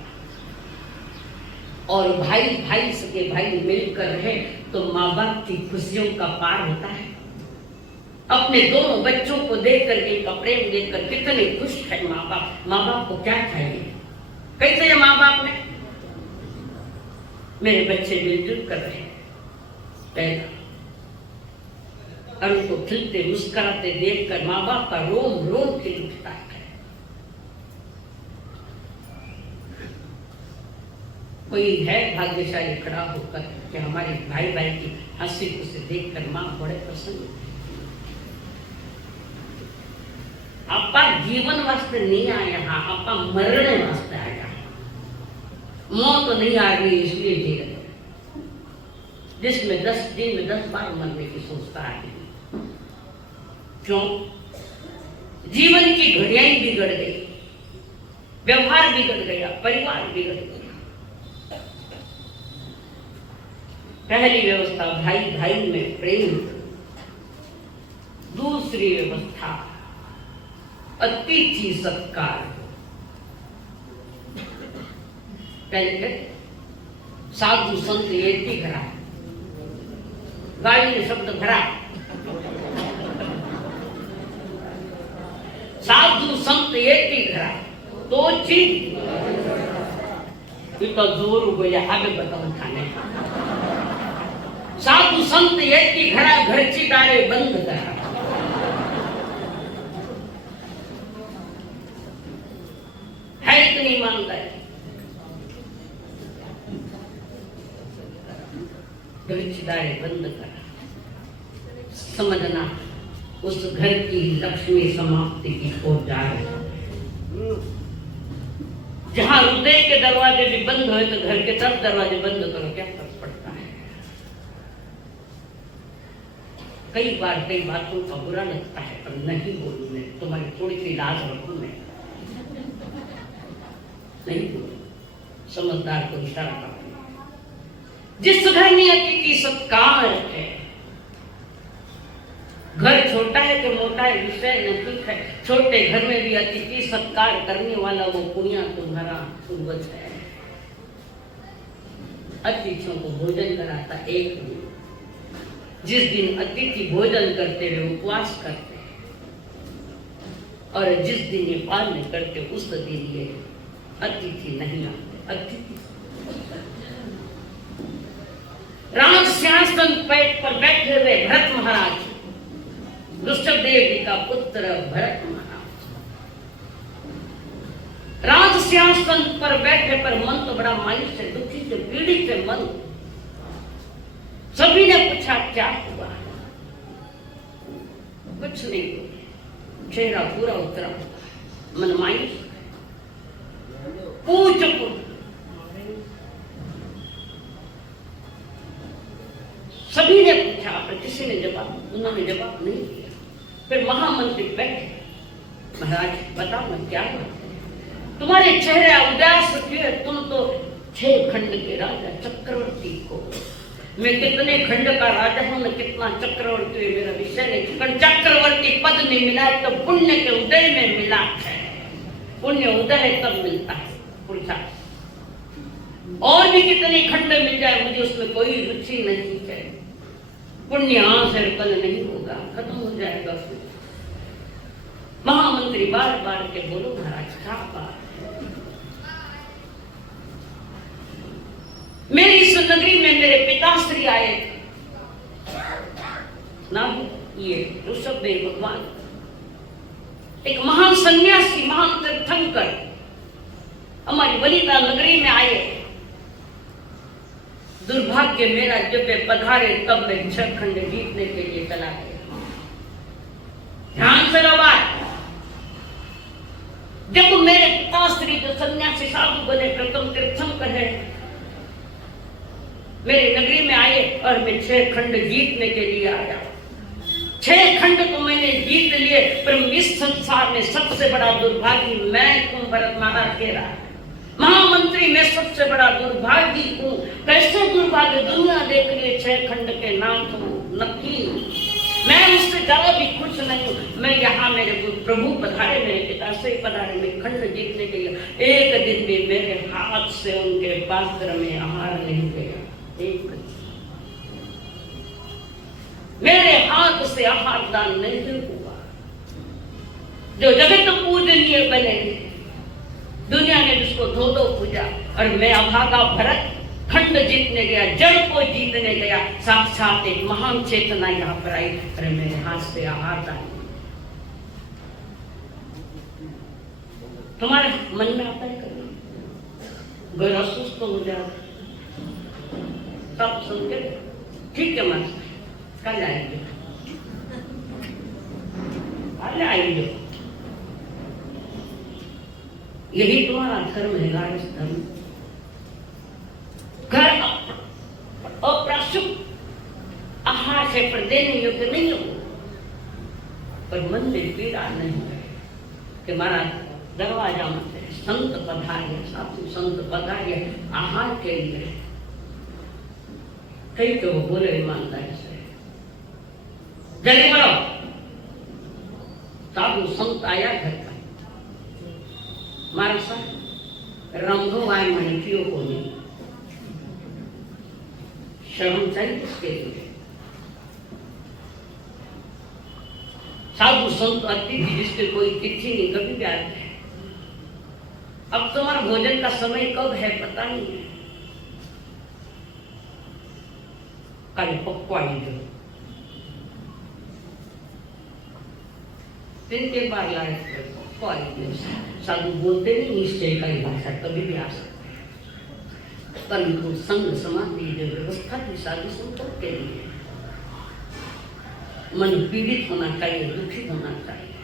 और भाई भाई सके भाई मिलकर रहे तो माँ बाप की खुशियों का पार होता है। अपने दोनों बच्चों को देख करके कपड़े में देखकर कितने खुश है माँ बाप। माँ बाप को क्या चाहिए? कैसे है माँ बाप ने मेरे बच्चे मिलजुल कर रहे पैदा और उनको खिलते मुस्कुराते देखकर माँ बाप का रोम रोम खिल उठता है। कोई है भाग्यशाली खड़ा होकर कि हमारे भाई भाई की हंसी खुशी देखकर माँ बड़े प्रसन्न। आपा जीवन वास्ते नहीं आया यहाँ, आपा मरने वास्ते आया। मौत तो नहीं आ रही इसलिए जी रहे, जिसमें 10 दिन में 10 बार मरने की सोचता है। क्यों? जीवन की घड़ियां बिगड़ गई, व्यवहार बिगड़ गया, परिवार बिगड़ गया। पहली व्यवस्था भाई भाई में प्रेम, दूसरी व्यवस्था अतिथि सत्कार। पहले साधु संत येती घरा, गाड़ी ने शब्द भरा, साधु संत येती घरा तो चीज तो जोर हो गया। आगे बताओ खाने साधु संत येती घरा घरची दारे बंद करा। है इतनी ईमानदारी? घरची दारे बंद करा। समझना उस घर की लक्ष्मी समाप्ति की ओर जा रही है। जहां हृदय के दरवाजे भी बंद हुए तो घर के सब दरवाजे बंद करो, क्या फर्क पड़ता है? कई बार कई बातों का बुरा लगता है पर नहीं बोलूं मैं, तुम्हारी थोड़ी सी लाज रखूं मैं, नहीं बोलूं। समझदार को इशारा करते। जिस घर में अतिथि सत्कार है, घर छोटा है कि मोटा है विषय नहीं है, छोटे घर में भी अतिथि सत्कार करने वाला वो पुण्य तुम्हारा पूर्वज है। अतिथियों को भोजन कराता एक दिन। जिस दिन अतिथि भोजन करते हुए उपवास करते हैं और जिस दिन ये पालन करते उस दिन ये अतिथि नहीं आते। अतिथि राज सिंहासन पर बैठे हुए भरत महाराज, ऋषभदेव जी का पुत्र भरत महाराज, राज सिंहासन पर बैठे पर मन तो बड़ा मायूस से, दुखी से, पीड़ित से मन। सभी ने पूछा क्या हुआ? कुछ नहीं हुआ, चेहरा पूरा उतरा, मन मायूस। पूछ सभी ने पूछा पर किसी ने उन्होंने जवाब नहीं दिया। फिर महामंत्री बैठे, महाराज बताओ ना क्या हुआ? तुम्हारे चेहरे उदास क्यों? तुम तो 6 खंड के राजा चक्रवर्ती को, मैं कितने खंड का राजा हूं, मैं कितना चक्रवर्ती मेरा विषय नहीं, पर चक्रवर्ती पद में मिला है तो पुण्य के उदय में मिला है। पुण्य उदय तब मिलता है। पूछा और भी कितने खंड मिल जाए, मुझे उसमें कोई रुचि नहीं है। पुण्य आज है कल नहीं होगा, खत्म हो जाएगा। महामंत्री बार बार के बोलो महाराज क्या बात? मेरी इस नगरी में मेरे पिताश्री आए ना, ये ऋषभदेव भगवान एक महान सन्यासी, महान तीर्थंकर हमारी वनिता नगरी में आए। दुर्भाग्य मेरा जब वे पधारे तब मैं 6 खंड जीतने के लिए चला गया। ध्यान से लो बात। जब मेरे पिताश्री जो सन्यासी साधु बने, प्रथम तीर्थंकर है, मेरे नगरी में आए और मैं 6 खंड जीतने के लिए आया। 6 खंड तो मैंने जीत लिए, पर इस संसार में सबसे बड़ा दुर्भागी मैं हूं। भरत महाराज कह रहा है, महामंत्री मैं सबसे बड़ा दुर्भागी हूं। कैसे दुर्भाग्य? दुनिया देख लिए 6 खंड के नाम तो नक्की। मैं उससे ज्यादा भी खुश नहीं हूं। मैं यहाँ मेरे प्रभु पधारे, मेरे पिता से पधारे, मैं खंड जीतने के लिए एक दिन भी मेरे हाथ से उनके पात्र में आहार नहीं गया। एक मेरे हाथ से आहार दान नहीं हुआ। जो जगत पूजनीय बने, दुनिया ने जिसको धो पूजा, और मैं अभागा भरत खंड जीतने गया, जड़ को जीतने गया। साक्षात एक महान चेतना यहाँ पर आई, अरे मेरे हाथ से आहार दान। तुम्हारे मन में आता है करना, घर असुस्त हो जाता, सब सुन के ठीक है, मन कल आएंगे, कल आएंगे। यही तुम्हारा धर्म है, गारस धर्म। घर अप्राशुक आहार से पर देने योग्य नहीं हो, पर मन में पीड़ा नहीं है कि महाराज दरवाजा में संत पधारे, साधु संत पधारे आहार के लिए। कई तो वो बोले ईमानदारी से, जल्दी बोलो। साधु संत आया घर पर, मारा सा रंगो आए मणिकियों को नहीं, शर्म चाहिए इसके लिए। साधु संत अतिथि जिसके कोई तिथि नहीं, कभी भी आते हैं। अब तुम्हारा भोजन का समय कब है पता नहीं है। कल पकवाई दो, 3 के बार लाए पकवाई दो। साधु बोलते नहीं निश्चय का भाषा, कभी भी आ सकते, परंतु संग समाधि जो व्यवस्था की साधु संतों के लिए मन पीड़ित होना चाहिए, दुखी होना चाहिए।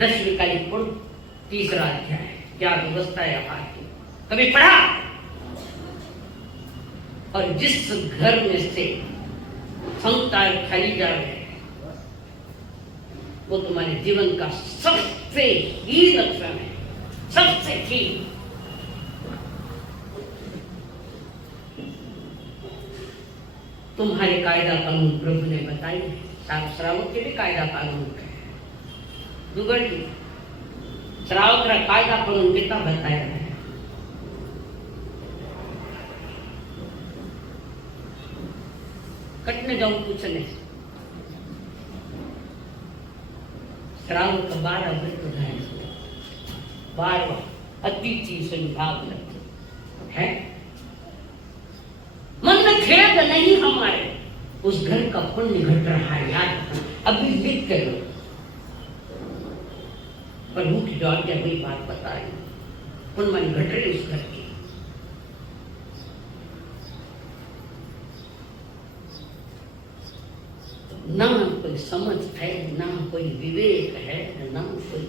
10वीं का लिखो 3रा अध्याय, क्या व्यवस्था है आहार की, कभी पढ़ा? और जिस घर में से संतान खाली जाए, वो तुम्हारे जीवन का सबसे ही लक्षण है, सबसे ही। तुम्हारे कायदा कानून प्रभु ने बताई है, श्रावक के भी कायदा कानून है। दुगड़ जी श्रावक का कायदा कानून कितना बताया है? कटने जाऊं पूछने, श्रावक 12 व्रत धारण, 12 अतिथि संभाग है। मन में खेद नहीं हमारे, उस घर का पुण्य घट रहा है यार, अभी लिख के लो। प्रभु की जो आज्ञा हुई बात बता रही, पुण्य घट रही उस घर की। ना कोई समझ है, ना कोई विवेक है, ना कोई।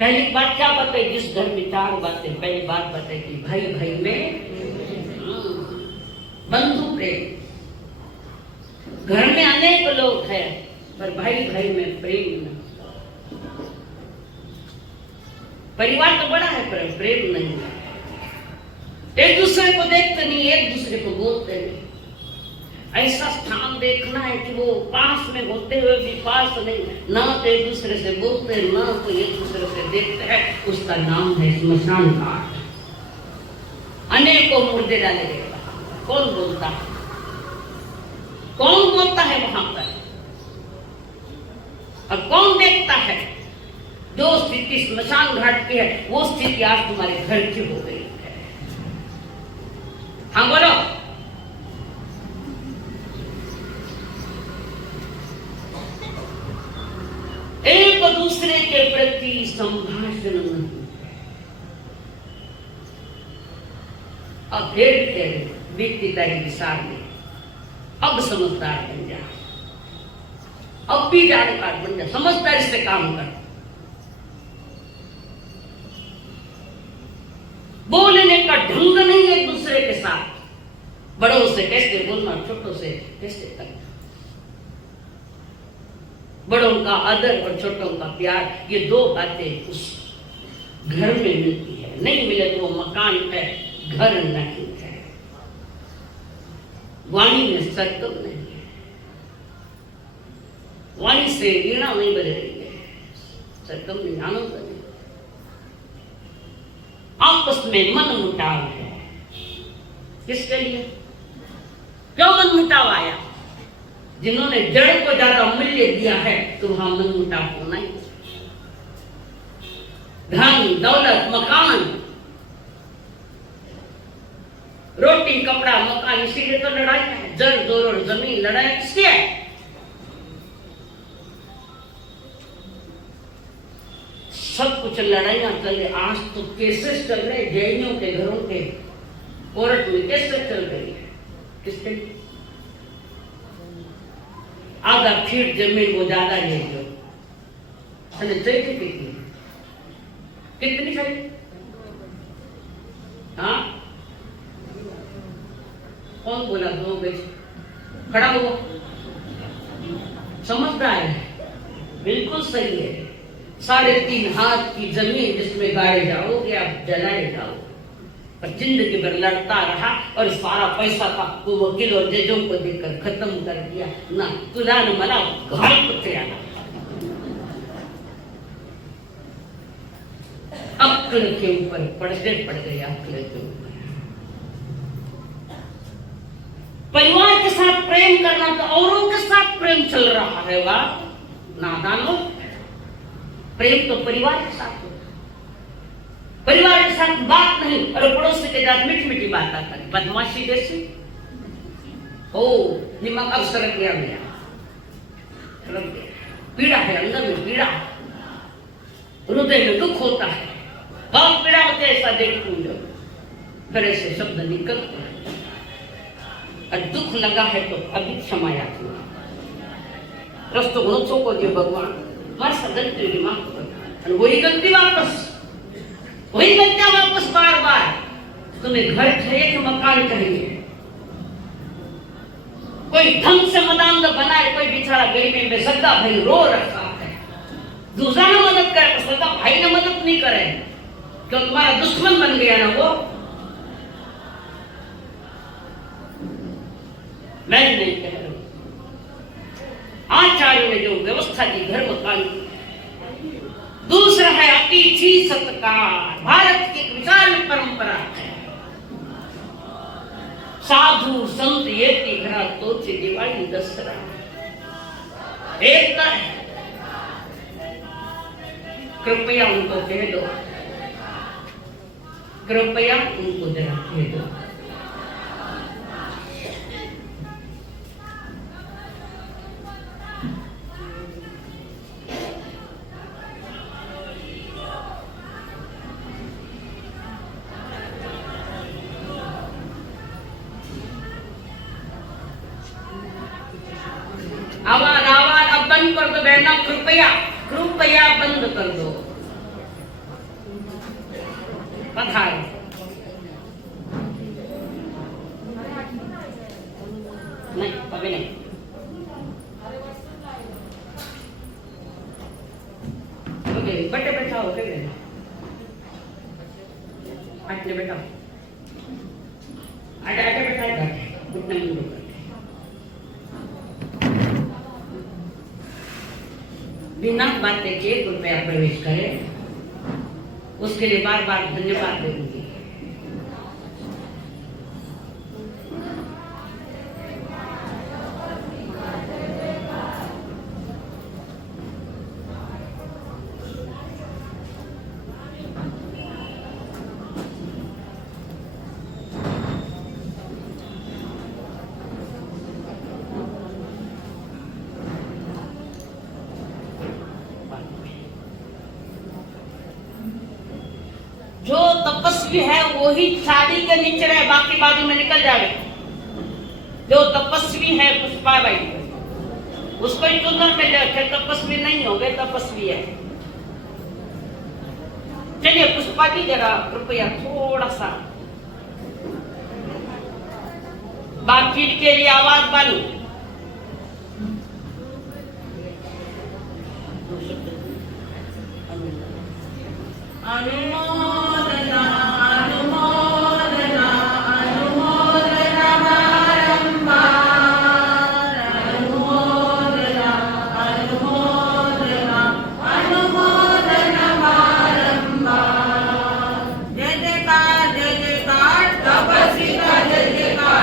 पहली बात क्या बताई? जिस घर में 4 बातें, पहली बात बताई कि भाई भाई में बंधु प्रेम। घर में अनेक लोग हैं, पर भाई भाई में प्रेम नहीं। परिवार तो बड़ा है पर प्रेम नहीं है। एक दूसरे को देखते नहीं, एक दूसरे को बोलते नहीं। ऐसा स्थान देखना है कि वो पास में होते हुए भी पास नहीं, ना तो एक दूसरे से बोलते, ना तो एक दूसरे से देखते हैं। उसका नाम है स्मशान घाट। अनेकों मुर्दे डाले गए, कौन बोलता है? कौन बोलता है वहां पर? और कौन देखता है? जो स्थिति स्मशान घाट की है, वो स्थिति आज तुम्हारे घर की हो गई है। हाँ बोलो, दूसरे के प्रति संभाषण नहीं है। अब फिर बीतती तारीख विशाल में अब समझदार बन जा, अब भी जानकार बन जा, समझदारी से काम कर। बोलने का ढंग नहीं है एक दूसरे के साथ, बड़ों से कैसे बोलना, छोटों से कैसे करना, बड़ों का आदर और छोटों का प्यार, ये दो बातें उस घर में मिलती है। नहीं मिले तो वो मकान है, घर नहीं है। वाणी में सरगम नहीं है, वाणी से वीणा नहीं बज रही है, सरगम में आनंद नहीं। आपस में मन मुटाव है। किसके लिए? क्यों मन मुटाव आया? जिन्होंने जड़ को ज्यादा मूल्य दिया है तो वहां मन मुटाव होना ही। धन दौलत मकान रोटी कपड़ा मकान, इसीलिए तो लड़ाई है। जड़ जोर और जमीन, लड़ाई किसकी है? सब कुछ लड़ाइयां चल रही। आज तो केसेस चल रहे जैनियों के घरों के कोर्ट में, केसेस चल रही है। किसके? आधा फीट जमीन वो ज्यादा ले लो, चाहिए कितनी चाहिए? हाँ, कौन बोला? 2 गज खड़ा हुआ, समझदार है, बिल्कुल सही है। 3.5 हाथ की जमीन जिसमें गाड़े जाओगे आप, जलाए जाओ। पर जिंदगी भर लड़ता रहा और सारा पैसा था वो वकील और जजों को देकर खत्म कर दिया ना। तुला न मला घाल कुत्रिया, अक्ल के ऊपर पर्दे पड़ गए, अक्ल के ऊपर। परिवार के साथ प्रेम करना तो औरों के साथ प्रेम चल रहा है। वाह नादानो, प्रेम तो परिवार के साथ हो, परिवार के साथ बात नहीं और पड़ोसी के साथ मीठी मीठी बात करें, बदमाशी जैसी। ओ दिमाग अब सरक गया, पीड़ा है अंदर में, पीड़ा हृदय में दुख होता है, बहुत पीड़ा होती है। ऐसा देखूं जो फिर ऐसे शब्द निकलते हैं, और दुख लगा है तो अभी क्षमा याचना। रस्तो घणो को दियो भगवान, मार गलती दिमाग को, वही गलती वापस, वही गलतियां वापस बार बार। तुम्हें घर चाहिए कि मकान चाहिए? कोई ढंग से मदान तो बनाए, कोई बेचारा गरीबी में सदा भाई रो रखा है, दूसरा ने मदद करे तो सदा भाई ने मदद नहीं करे, क्यों तुम्हारा दुश्मन बन गया ना वो। मैं नहीं कह रहा हूं, आचार्य ने जो व्यवस्था की घर मकान की। दूसरा है अतिथि सत्कार, भारत की एक विशाल परंपरा है। साधु संत येती घरा तोचे दिवाळी दसरा एक है। कृपया उनको कह दो, कृपया उनको जरा कह दो। आवाज आवाज अब बंद कर दो बहना, कृपया कृपया बंद कर दो। पधार नहीं, अभी नहीं। ओके बटे बैठा हो गए, आटे बैठा, आटे आटे बैठा, घुटने मुंह बिना बातें के कृपया प्रवेश करें। उसके लिए बार बार धन्यवाद देंगे। तपस्वी है वही साड़ी के नीचे रहे, बाकी बाजू में निकल जावे। जो तपस्वी है पुष्पाबाई, उसको ही चुनर में ले, तपस्वी नहीं हो गए, तपस्वी है। चलिए पुष्पा जी जरा कृपया थोड़ा सा बातचीत के लिए आवाज बंद। अनुमोदना अनुमोदना अनुमोदना बारंबार, अनुमोदना अनुमोदना अनुमोदना बारंबार। जय जयकार तपस्वी का, जय जयकार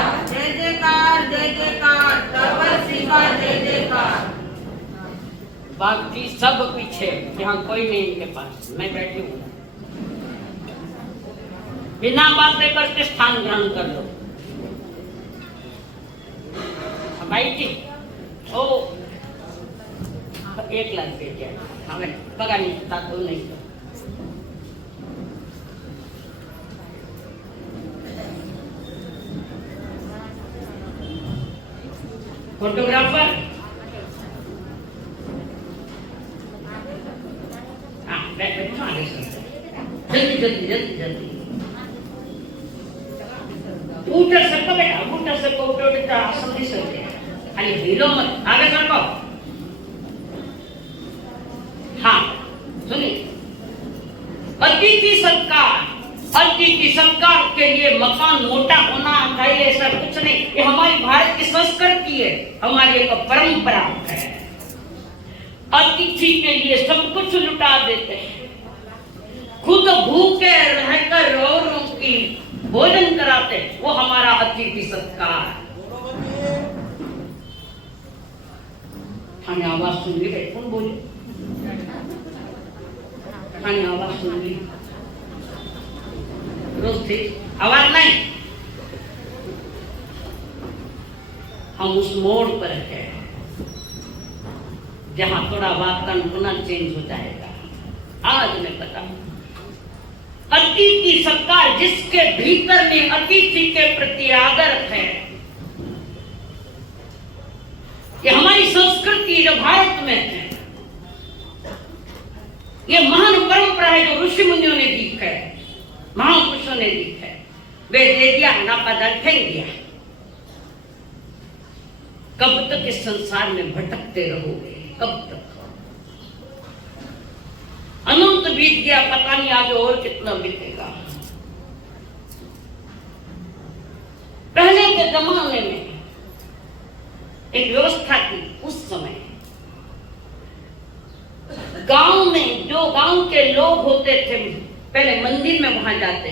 तपस्वी का, जय जयकार। बाकी सब पीछे, यहाँ कोई नहीं इनके पास, मैं बैठी हूँ। बिना बातें करके स्थान ग्रहण कर लो। भाई जी ओ एक लाख दे दिया, हमें पगा नहीं था तो नहीं। फोटोग्राफर जल्दी जल्दी जल्दी जल्दी ऊटर सरको बेटा, ऊटर सरको, ऊटर बेटा, आसन नहीं सकते, खाली हिलो मत, आगे सरको। हाँ सुनिए, अतिथि सत्कार के लिए मकान मोटा होना चाहिए ऐसा कुछ नहीं। ये हमारी भारत की संस्कृति है, हमारी एक परंपरा है। अतिथि के लिए सब कुछ लुटा देते हैं, खुद भूखे रहकर औरों की भोजन कराते, वो हमारा अतिथि सत्कार। थाने आवाज सुन ली, कौन बोले? थाने आवाज सुन ली, रोज थी आवाज नहीं। हम उस मोड़ पर है जहां थोड़ा वातावरण पुनः चेंज हो जाएगा। आज मैं बताऊं, अतिथि सत्कार जिसके भीतर में अतिथि के प्रति आदर है, ये हमारी संस्कृति जो भारत में है, ये महान परंपरा है जो ऋषि मुनियों ने दी है, महापुरुषों ने दी है। वे दे दिया ना पदर फेंक दिया। कब तक इस संसार में भटकते रहोगे? कब तक? अनंत बीत गया, पता नहीं आगे और कितना बीतेगा। पहले के जमाने में एक व्यवस्था थी। उस समय गांव में जो गांव के लोग होते थे, पहले मंदिर में वहां जाते,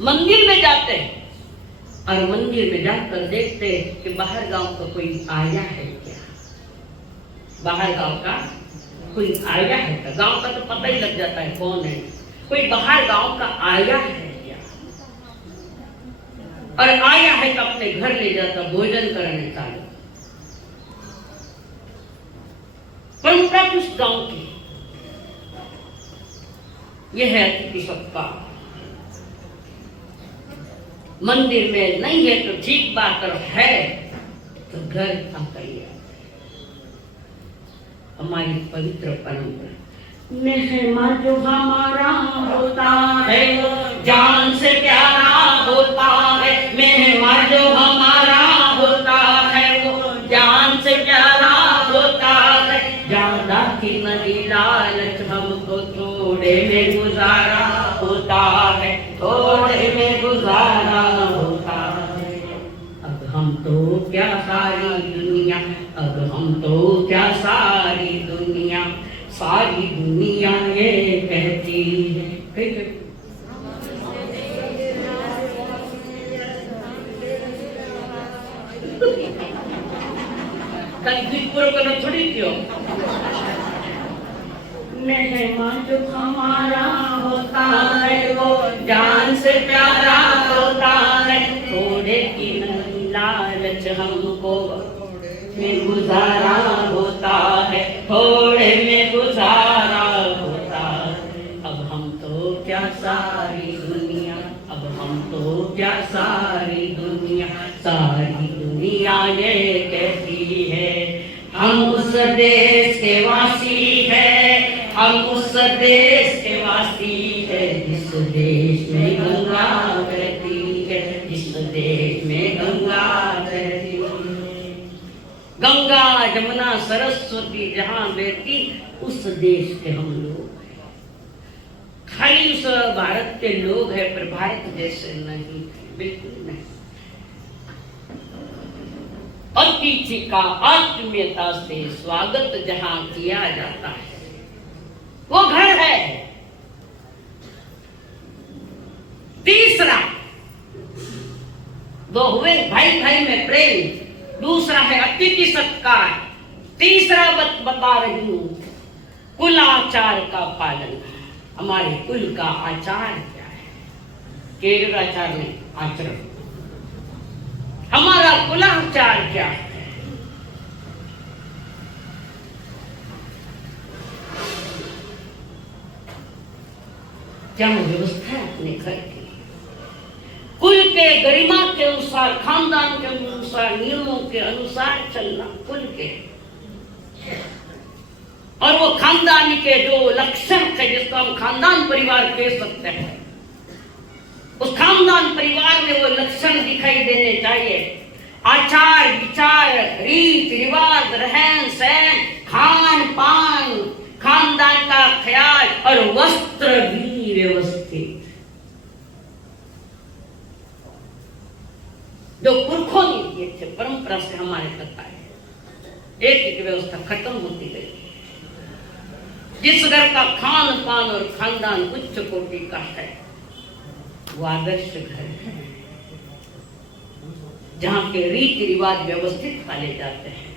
मंदिर में जाते और मंदिर में जाकर देखते कि बाहर गांव का कोई आया है क्या, बाहर गांव का कोई आया है क्या। गांव का तो पता ही लग जाता है कौन है, कोई बाहर गांव का आया है क्या, और आया है तो अपने घर ले जाता, भोजन करने चालू। परंपरा कुछ गांव की यह है अतिथि सत्कार। मंदिर में नहीं है तो ठीक बात, और है तो घर आकर लिया। हमारी पवित्र परंपरा, मेहमान जो हमारा होता है वो जान से प्यारा होता है। मेहमान जो हमारा होता है वो जान से प्यारा होता है। ज्यादा की नहीं लालच, हमको थोड़े में गुजारा होता है, थोड़े में गुजारा होता है। अब हम तो क्या सारी दुनिया, अब हम तो क्या सारी दुनिया, सारी दुनिया ये कहती है। करना थोड़ी क्यों। मेहमान जो हमारा होता है वो जान से प्यारा होता है। थोड़े की नहीं लालच, हमको में गुजारा होता है, थोड़े में गुजारा होता है। अब हम तो क्या सारी देश के वासी है, हम उस देश के वासी है जिस देश में गंगा बहती है, जिस देश में गंगा बहती है। गंगा जमुना सरस्वती जहां बहती उस देश के हम लोग, खाली उस भारत के लोग हैं पर भारत जैसे नहीं, बिल्कुल नहीं। अतिथि का आत्मीयता से स्वागत जहां किया जाता है वो घर है। तीसरा, दो हुए भाई भाई में प्रेम, दूसरा है अतिथि सत्कार, तीसरा बता रही हूं कुलाचार का पालन। हमारे कुल का आचार क्या है? केवल आचार नहीं, आचरण। हमारा कुलाचार क्या है? क्या व्यवस्था है अपने घर की? कुल के गरिमा के अनुसार, खानदान के अनुसार, नियमों के अनुसार चलना कुल के, और वो खानदान के जो लक्षण है जिसको हम खानदान परिवार कह सकते हैं, उस खानदान परिवार में वो लक्षण दिखाई देने चाहिए। आचार विचार, रीत रिवाज, रहन सहन, खान पान, खानदान का ख्याल और वस्त्र भी व्यवस्थित, जो पुरखों ने दिए थे, परंपरा से हमारे तक आए। एक व्यवस्था खत्म होती गई। जिस घर का खान पान और खानदान उच्च कोटि का है वो आदर्श घर है, जहां के रीति रिवाज व्यवस्थित पाले जाते हैं,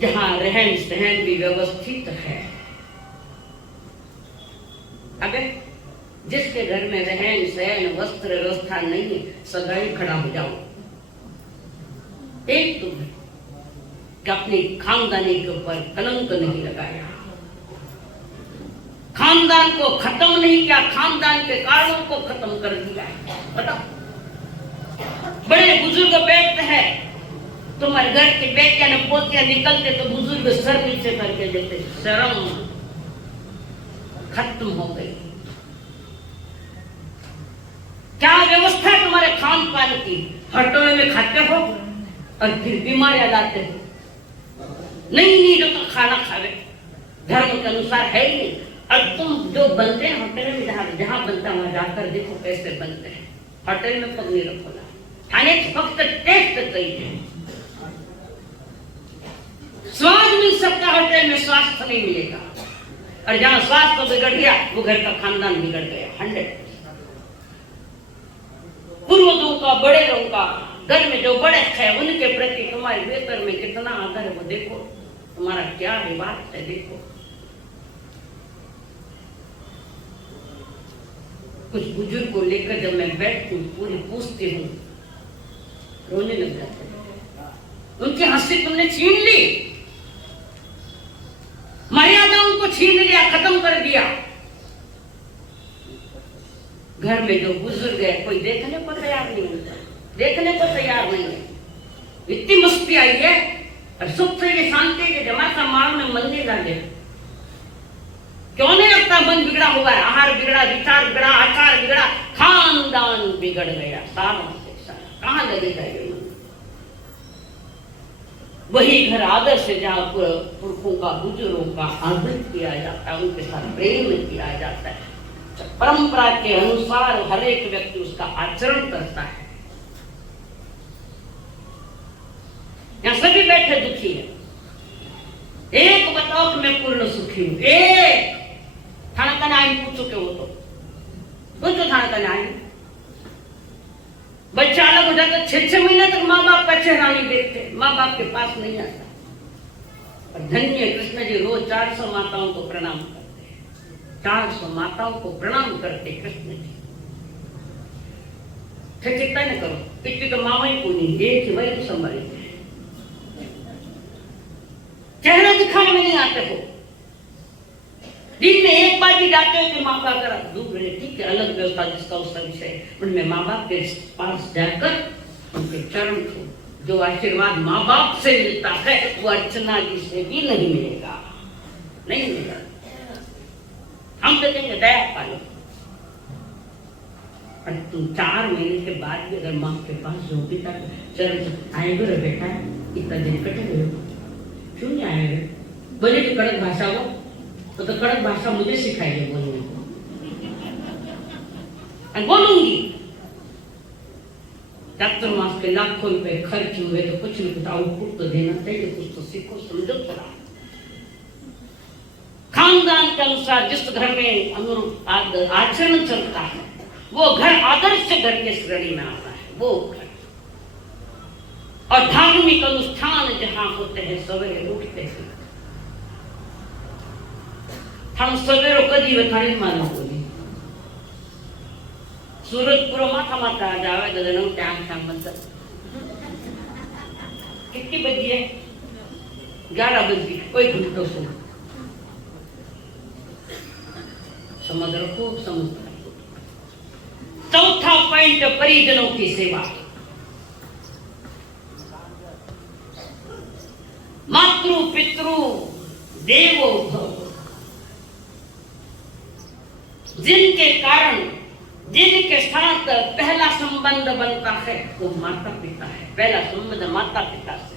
जहां रहन सहन भी व्यवस्थित है। अगर जिसके घर में रहन सहन वस्त्र व्यवस्था नहीं है, सगाई खड़ा हो जाओ। एक तो कि अपनी खानदानी के ऊपर कलंक नहीं लगाया, खानदान को खत्म नहीं किया, खानदान के कारणों को खत्म कर दिया। बताओ, बड़े बुजुर्ग बैठते हैं, तुम्हारे घर के बेटियां ने पोतियां निकलते तो बुजुर्ग सर नीचे करके देते, शर्म खत्म हो गई। क्या व्यवस्था है तुम्हारे खान पान की? होटलों में खाते हो और फिर बीमारियां लाते हो। नहीं जो तो खाना खावे धर्म के अनुसार है ही नहीं। और तुम जो बनते हैं होटल में, जहां बनता है वहां जाकर देखो कैसे बनते हैं। होटल में पग नहीं रखो ना, खाने फक्त टेस्ट चाहिए, स्वाद मिल सकता है, होटल में स्वास्थ्य नहीं मिलेगा। और जहां स्वास्थ्य बिगड़ गया वो घर का खानदान बिगड़ गया। 100 पूर्वजों का, बड़े लोगों का, घर में जो बड़े हैं उनके प्रति तुम्हारे भीतर में कितना आदर है वो देखो, तुम्हारा क्या रिवाज है देखो। कुछ बुजुर्ग को लेकर जब मैं बैठती हूँ, पूरी पूछती हूँ, रोने लग जाते हैं। उनकी हंसी तुमने छीन ली, मर्यादाओं को छीन लिया, खत्म कर दिया। घर में जो बुजुर्ग है कोई देखने को तैयार नहीं होता, देखने को तैयार नहीं है। इतनी मस्ती आई है और सुख से ये शांति के जमा सा माल में मन नहीं लगे। क्यों नहीं लगता मन बिगड़ा हुआ है? आहार बिगड़ा, विचार बिगड़ा, आचार बिगड़ा, खानदान बिगड़ गया, सारा से सारा। कहां लगेगा ये मन? वही घर आदर्श है जहां पुरखों का, बुजुर्गों का आदर किया जाता है, उनके साथ प्रेम किया जाता है, परंपरा के अनुसार हर एक व्यक्ति उसका आचरण करता है। यहां सभी बैठे दुखी है, एक बताओ कि मैं पूर्ण सुखी हूं। एक थाना का नाम पूछो के वो तो पूछो थाना का नाम। बच्चा अलग हो जाता, 6-6 महीने तक माँ बाप का चेहरा नहीं देखते, माँ बाप के पास नहीं आता। और धन्य कृष्ण जी रोज 400 माताओं को प्रणाम करते हैं, 400 माताओं को प्रणाम करते कृष्ण जी। चिंता न करो, इतनी तो माँ ही को नहीं, एक ही वही संभालते हैं। चेहरा दिखाने में नहीं आते हो, दिन में एक बार भी जाते हो कि माँ का अगर दुख रहे, ठीक है, अलग व्यवस्था जिसका उसका विषय, उनमें माँ बाप के पास जाकर उनके चरण को जो आशीर्वाद माँ बाप से मिलता है वो अर्चना जी से भी नहीं मिलेगा, नहीं मिलेगा। हम तो कहेंगे दया पालो, और तुम 4 महीने के बाद भी अगर माँ के पास जो भी था चल आएंगे रे बेटा, इतना दिन कटे गए क्यों नहीं आएंगे? बोले तो कड़क भाषा हो तो कड़क भाषा मुझे सिखाइए बोलने को, बोलूंगी। चातुर्मास के लाखों रुपए खर्च हुए तो कुछ न कुछ आउटपुट तो देना चाहिए, कुछ तो सीखो समझो थोड़ा। खानदान के अनुसार जिस घर में अनुरूप आचरण चलता है वो घर आदर्श घर के श्रेणी में आता है, वो घर। और धार्मिक अनुष्ठान जहां होते हैं सवेरे उठते हैं, हम सवेरे कदी वथाड़ी मानो बोली सूरज पूरा माथा माथा आ जावे तो जनों टाइम शाम बंद। कितनी बजी है? 11 बज गई, कोई घंटों से समझ रखो, समझ रखो। चौथा पॉइंट, परिजनों की सेवा। मातृ पितृ देवो भव, जिनके कारण जिनके साथ पहला संबंध बनता है वो माता पिता है। पहला संबंध माता पिता से।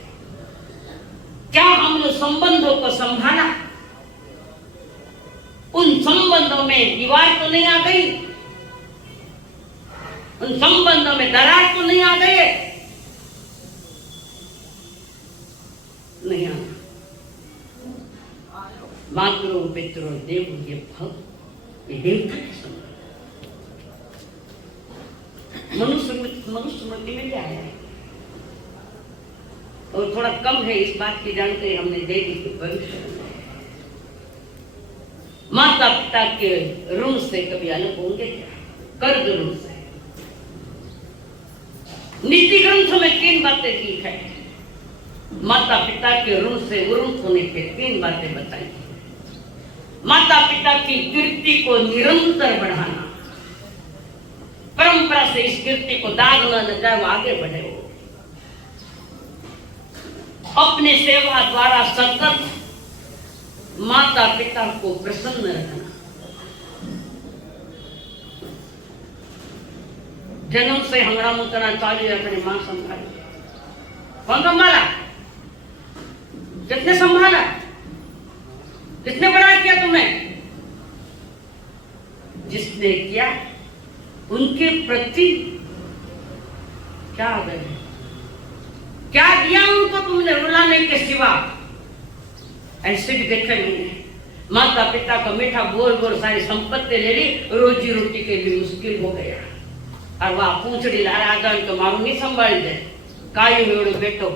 क्या हमने संबंधों को संभाला? उन संबंधों में दीवार तो नहीं आ गई? उन संबंधों में दरार तो नहीं आ गई? नहीं आ। मातृ पितृ देव ये भव, ये देवता के संबंध। मनुस्मृति में क्या है? और थोड़ा कम है, इस बात की जानकारी हमने दे दी कि भविष्य में माता पिता के ऋण से कभी अलग होंगे क्या? कर्ज ऋण से। नीति ग्रंथों में 3 बातें दी है। माता पिता के ऋण से उन्मुक्त होने के 3 बातें बताई। माता पिता की कीर्ति को निरंतर बढ़ाना, परंपरा से इस कीर्ति को दाग न लग जाए, वो आगे बढ़े। वो अपने सेवा द्वारा सतत माता पिता को प्रसन्न रखना। जन्म से हंगड़ा मुतना चालू अपनी मां संभाली। कौन संभाला? किसने संभाला? किसने बड़ा किया तुम्हें? जिसने किया उनके प्रति क्या आदर है? क्या दिया उनको तुमने रुलाने के सिवा? ऐसे भी देखा नहीं है। माता पिता का मीठा बोल बोल सारी संपत्ति ले ली, रोजी रोटी के लिए मुश्किल हो गया। और वह पूछड़ी लारा तो मारू नहीं संभाल दे, कायू मेड़ो बेटो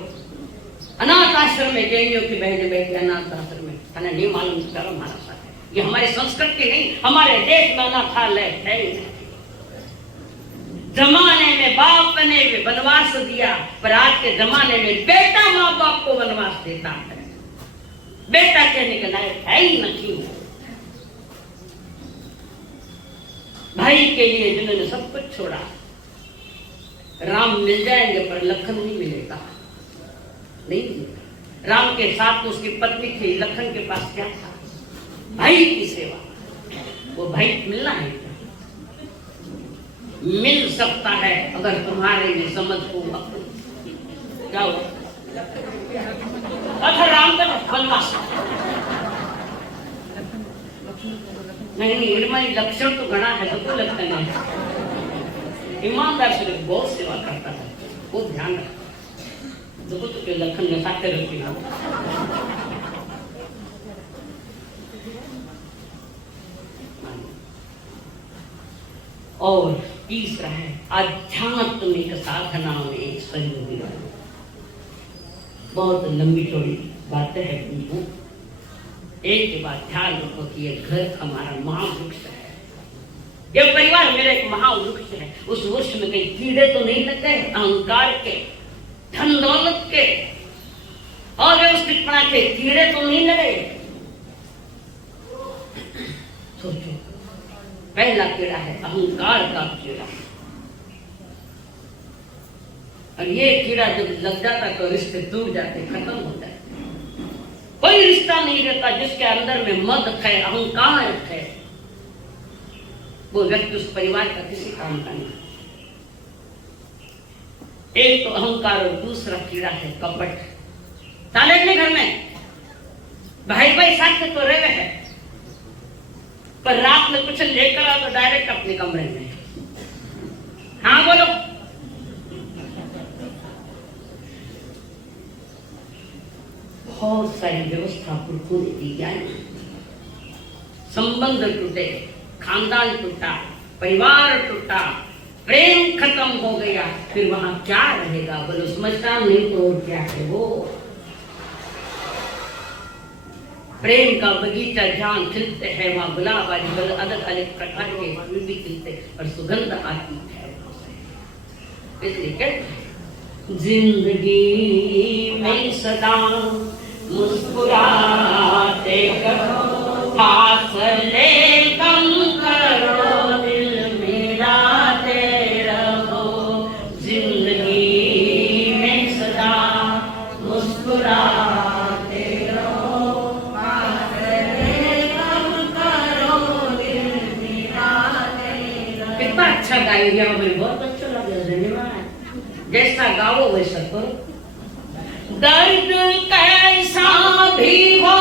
अनाथ आश्रम में जैनियों की बहनें बैठी अनाथ आश्रम में, तने नहीं मालूम करो हमारा साथ। ये हमारी संस्कृति नहीं, हमारे देश में अनाथालय है। जमाने में बाप ने वनवास दिया, पर आज के जमाने में बेटा माँ बाप को वनवास देता है। बेटा कहने के लायक है ही नहीं। भाई के लिए जिन्होंने सब कुछ छोड़ा। राम मिल जाएंगे पर लखन नहीं मिलेगा, नहीं मिलेगा। राम के साथ उसकी पत्नी थी, लखन के पास क्या था? भाई की सेवा। वो भाई मिलना है, मिल सकता है अगर तुम्हारे में समझ होगा। क्या हो? अच्छा राम का वनवास नहीं, इनमें लक्षण तो गणा है, सबको लगता है। ईमानदार से बहुत सेवा करता है, वो ध्यान रखता। देखो तो लखन में साथे रखती है। और तीसरा है आध्यात्मिक साधना में सहयोगी। बहुत लंबी चौड़ी बातें हैं तुमको। एक बात ध्यान रखो कि ये घर हमारा महावृक्ष है, ये परिवार मेरा एक महावृक्ष है। उस वृक्ष में कहीं कीड़े तो नहीं लग गए, अहंकार के, धन दौलत के, अव्यवस्थितपना के कीड़े तो नहीं लगे। सोचो, पहला कीड़ा है अहंकार का कीड़ा। और ये कीड़ा जब लग जाता तो रिश्ते टूट जाते, खत्म हो जाते। कोई रिश्ता नहीं रहता जिसके अंदर में मद है, अहंकार है, वो व्यक्ति उस परिवार का किसी काम का नहीं। एक तो अहंकार और दूसरा कीड़ा है कपट। ताले अपने घर में भाई भाई साथ में तो रहे हैं, पर रात में कुछ लेकर आओ तो डायरेक्ट अपने कमरे में। हाँ बोलो। बहुत सारी व्यवस्था पूरी की जाए, संबंध टूटे, खानदान टूटा, परिवार टूटा, प्रेम खत्म हो गया, फिर वहां क्या रहेगा बोलो? समझदार नहीं तो और क्या है वो? प्रेम का बगीचा जहाँ खिलते हैं वहां गुलाब आदि अलग अलग प्रकार के फूल भी खिलते और सुगंध आती है। इसलिए कहते जिंदगी में सदा मुस्कुराते करो, फासले कम करो, दिल मिलाते रहो। जिंदगी में सदा मुस्कुराते रहो, फासले कम करो, दिल मिलाते रहो। कितना अच्छा गाई गया, मुझे बहुत अच्छा लगा, धन्यवाद। जैसा गाओ वैसा करो। दर्द कैसा भी हो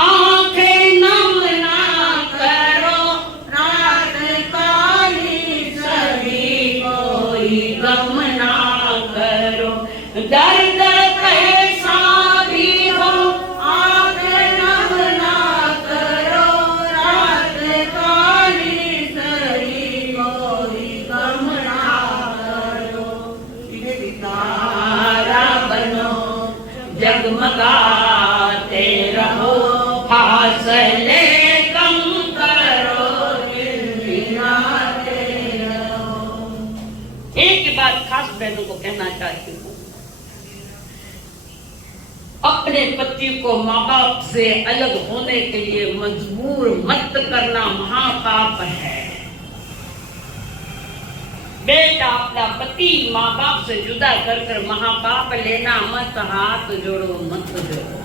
आंखें नम ना करो, रात काली सही कोई गम ना करो। दर्द कैसा भी हो आंखें नम ना करो, रात काली सही कोई गम ना करो। तारा बनो जगमगाते रहो, फासले कम करो, दिल मिलाते रहो। एक बात खास बहनों को कहना चाहती हूँ, अपने पति को माँ बाप से अलग होने के लिए मजबूर मत करना, महापाप है। बेटा अपना पति माँ बाप से जुदा कर कर महापाप लेना मत, हाथ जोड़ो मत जोड़ो।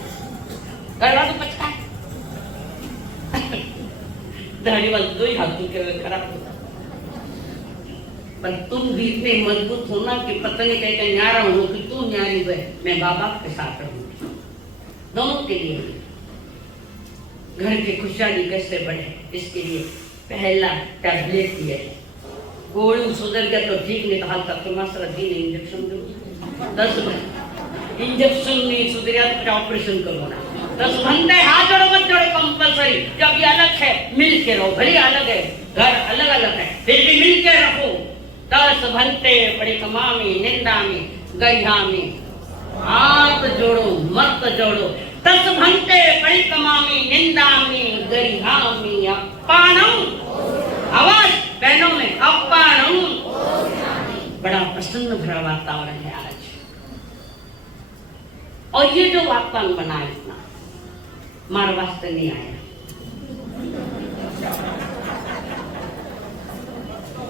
करवा तो पछता दाढ़ी वाले दो ही हाथों के खराब होता, पर तुम भी इतने मजबूत होना कि पता नहीं कहते न्यारा हो कि तू न्यारी है, मैं बाप बाप के साथ रहूंगी। दोनों के लिए घर की खुशहाली कैसे बढ़े, इसके लिए पहला टैबलेट ये है। गोली सुधर गया तो ठीक नहीं, हाल तक तो मास्टर दी नहीं, इंजेक्शन दो 10 इंजेक्शन नहीं सुधर तो ऑपरेशन करो ना। 10 घंटे हाथ जोड़ो मत जोड़ो कंपलसरी। जब ये अलग है मिल के रहो, भले अलग है घर अलग अलग है फिर भी मिल के रहो। 10 घंटे बड़े कमामी निंदा में गैया में हाथ जोड़ो मत जोड़ो। 10 घंटे बड़ी कमामी निंदा में गैया में अपानम, आवाज बहनों में अपानम। बड़ा प्रसन्न भरा वातावरण है आज, और ये जो वातावरण बना इतना मार वास्ते नहीं आया।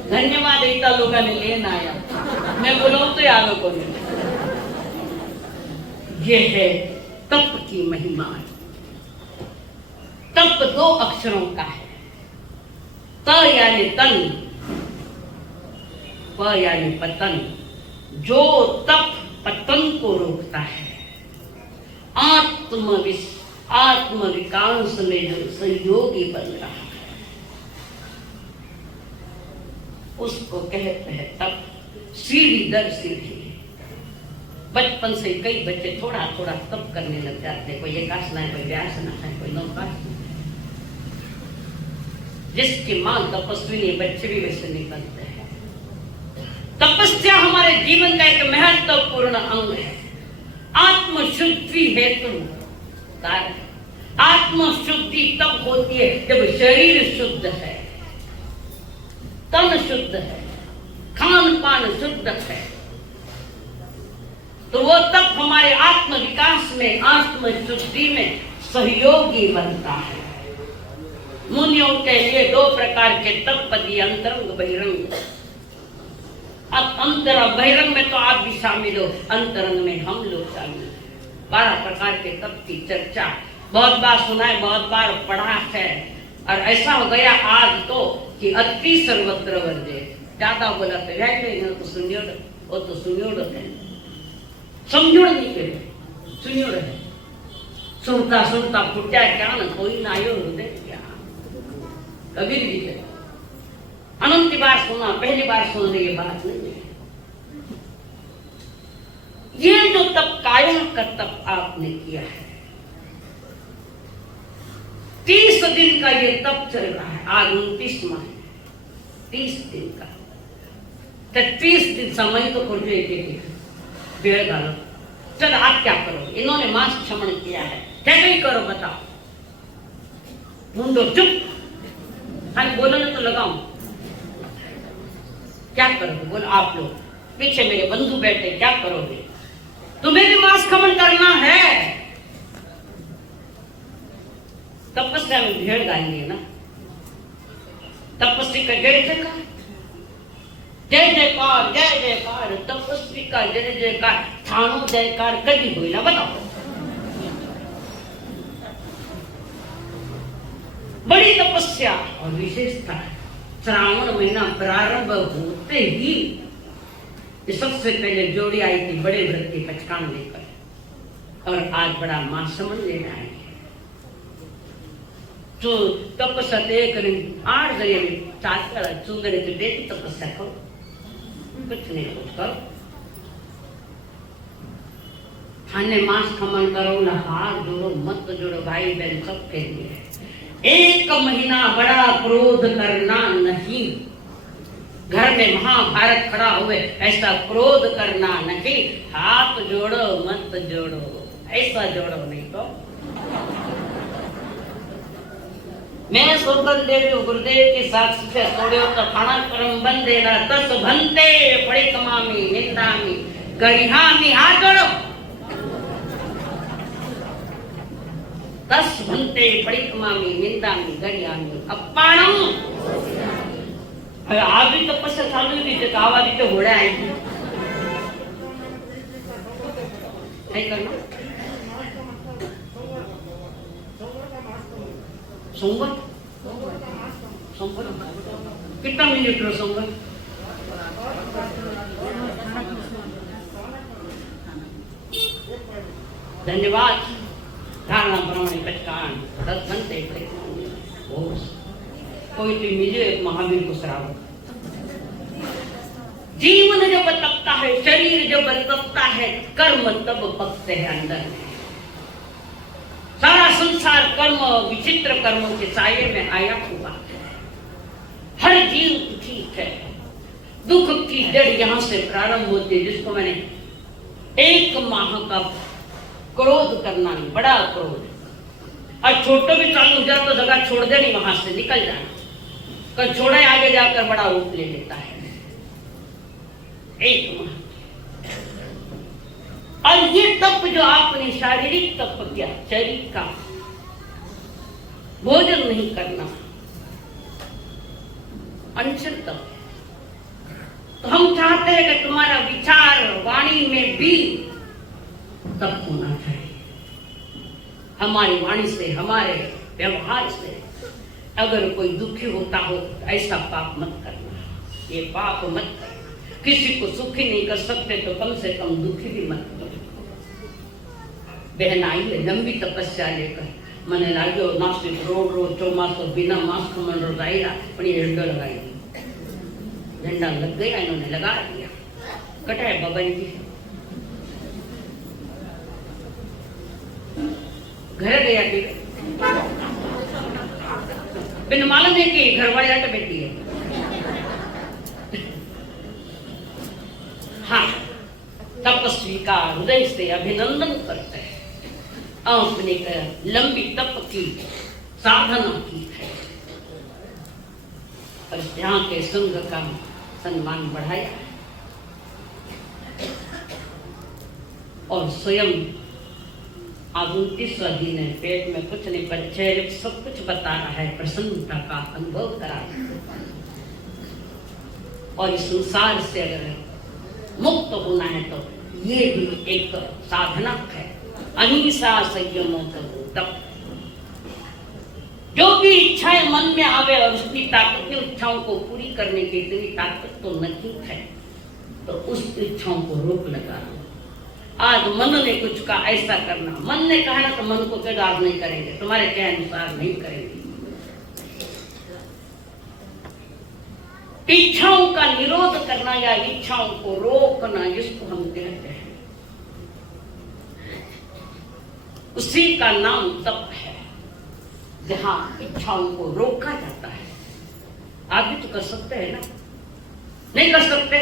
धन्यवाद इतना लोगों ने लेना आया, मैं बोलूं तो या लोगों ने। ये है तप की महिमा। तप 2 अक्षरों का है, त यानी तन, प यानी पतन। जो तप पतन को रोकता है, आत्म विकास में जो सहयोगी बन रहा है, उसको कहते हैं तप। सीढ़ी दर सीढ़ी। बचपन से कई बच्चे थोड़ा थोड़ा तप करने लग जाते हैं, कोई एकासना है, कोई व्यासना है, कोई नौकासना। जिसकी मां तपस्वी नहीं, बच्चे भी वैसे निकलते हैं। तपस्या हमारे जीवन का एक महत्वपूर्ण अंग है। आत्मशुद्धि हेतु कार्य। आत्मशुद्धि तब होती है जब शरीर शुद्ध है, तन शुद्ध है, खान पान शुद्ध है, तो वो तब हमारे आत्म विकास में, आत्म शुद्धि में सहयोगी बनता है। मुनियों के लिए 2 प्रकार के तप पदी, अंतरंग बहिरंग। अब अंतर बहिरंग में तो आप भी शामिल हो, अंतरंग में हम लोग शामिल हैं। 12 प्रकार के तप की चर्चा बहुत बार सुना है, बहुत बार पढ़ा है, और ऐसा हो गया आज तो कि अति सर्वत्र वर्जे। ज्यादा बोला तो तो सुनियोड़, वो तो सुनियोड़ है, समझोड़ नहीं के सुनियोड़ है। सुनता सुनता फुटा क्या न कोई ना आयो हृदय क्या। कबीर जी के अनंत बार सुना, पहली बार सुन रही ये बात नहीं है। ये जो तप काया का तप आपने किया है, 30 दिन का ये तप चल रहा है, आज 29वां है, 30 दिन का। तो 30 दिन समय तो खोजो एक बेड़ डालो। चल आप क्या करो, इन्होंने मांस क्षमण किया है, कैसे ही करो बताओ। ढूंढो, चुप, खाली बोलने तो लगाओ। क्या करोगे बोलो, आप लोग पीछे मेरे बंधु बैठे, क्या करोगे? तुम्हें भी मांस खमन करना है, तपस्या में भेड़ गाएंगे ना। तपस्वी का जय जयकार, जय जयकार, जय जयकार, तपस्वी का जय जयकार, थानो जयकार कभी हुई ना बताओ। बड़ी तपस्या और विशेषता, श्रावण महीना प्रारंभ होते ही सबसे पहले जोड़ी आई थी बड़े व्रत की पचकान लेकर, और आज बड़ा महासमन लेना है। तो तपस्या करें 8 जगह में 4 चूंदड़े के बेटी तपस्या करो, कुछ नहीं करो। खाने मांस खमन करो ना, हाथ जोड़ो मत जोड़ो, भाई बहन सबके लिए। 1 महीना बड़ा क्रोध करना नहीं, घर में महाभारत खड़ा हुए ऐसा क्रोध करना नहीं। हाथ जोड़ो मत जोड़ो, ऐसा जोड़ो नहीं तो। मैं सोतन देवी गुरुदेव के साथ से तोड़ो तो खाना कर्म बंदे ना तस भंते बड़ी कमामी निंदामी गरिहामी। हाथ जोड़ो, तस भंते बड़ी कमामी निंदामी गरिहामी अपाणम। आज भी तपस्या चालू हुई थी, आवा रीते घोड़े आए थे, नहीं करना। सोमवार सोमवार कितना मिनट रो सोमवार? धन्यवाद। धारणा प्रमाणे पचकान 10 घंटे कोई भी मिले महावीर को श्रावण। जीवन जब तपता है, शरीर जब तपता है, कर्म तब पकते हैं अंदर में। सारा संसार कर्म, विचित्र कर्मों के साये में आया हुआ है। हर जीव दुखी है, दुख की जड़ यहां से प्रारंभ होती है, जिसको मैंने 1 माह का क्रोध करना नहीं, बड़ा क्रोध। और छोटो भी चालू हो जाए तो जगह छोड़ देनी, वहां से निकल जाना। कल छोड़े आगे जाकर बड़ा रूप ले लेता है। 1 माह। और ये तप जो आपने शारीरिक तप किया, शरीर का भोजन नहीं करना, अनशन तप। तो हम चाहते हैं कि तुम्हारा विचार वाणी में भी तप होना चाहिए। हमारी वाणी से, हमारे व्यवहार से अगर कोई दुखी होता हो तो ऐसा पाप मत करना, ये पाप मत करना। किसी को सुखी नहीं कर सकते तो कम से कम दुखी भी मत करो। बहन आई है लंबी तपस्या लेकर, મને લાગ્યો નાસ્તિક રોડ ચોમાસો बिना मास्क खमन रोज आएगा, पर ये झंडा लगाई, झंडा लग गया, इन्होंने लगा दिया। कटा है बाबा जी घर गया कि बिन मालूम है कि घर वाले आटे बैठी है। हाँ, तपस्वी का हृदय से अभिनंदन करते हैं, आपने लंबी तप की साधना की है और यहाँ के संघ का सम्मान बढ़ाया और स्वयं आज 29वां दिन है, पेट में कुछ नहीं पर चेहरे सब कुछ बता रहा है, प्रसन्नता का अनुभव करा। और इस संसार से अगर मुक्त होना है तो ये भी एक साधना है। अहिंसा संयमों तप। जो भी इच्छाएं मन में आवे और उसकी ताकत ने इच्छाओं को पूरी करने की इतनी ताकत तो नहीं है, तो उस इच्छाओं को रोक लगाना। आज मन ने कुछ कहा ऐसा करना, मन ने कहा ना तो मन को फिर आज नहीं करेंगे, तुम्हारे क्या अनुसार नहीं करेंगे। इच्छाओं का निरोध करना या इच्छाओं को रोकना, जिसको हम कहते हैं, उसी का नाम तप है, जहां इच्छाओं को रोका जाता है। आप भी तो कर सकते हैं ना, नहीं कर सकते?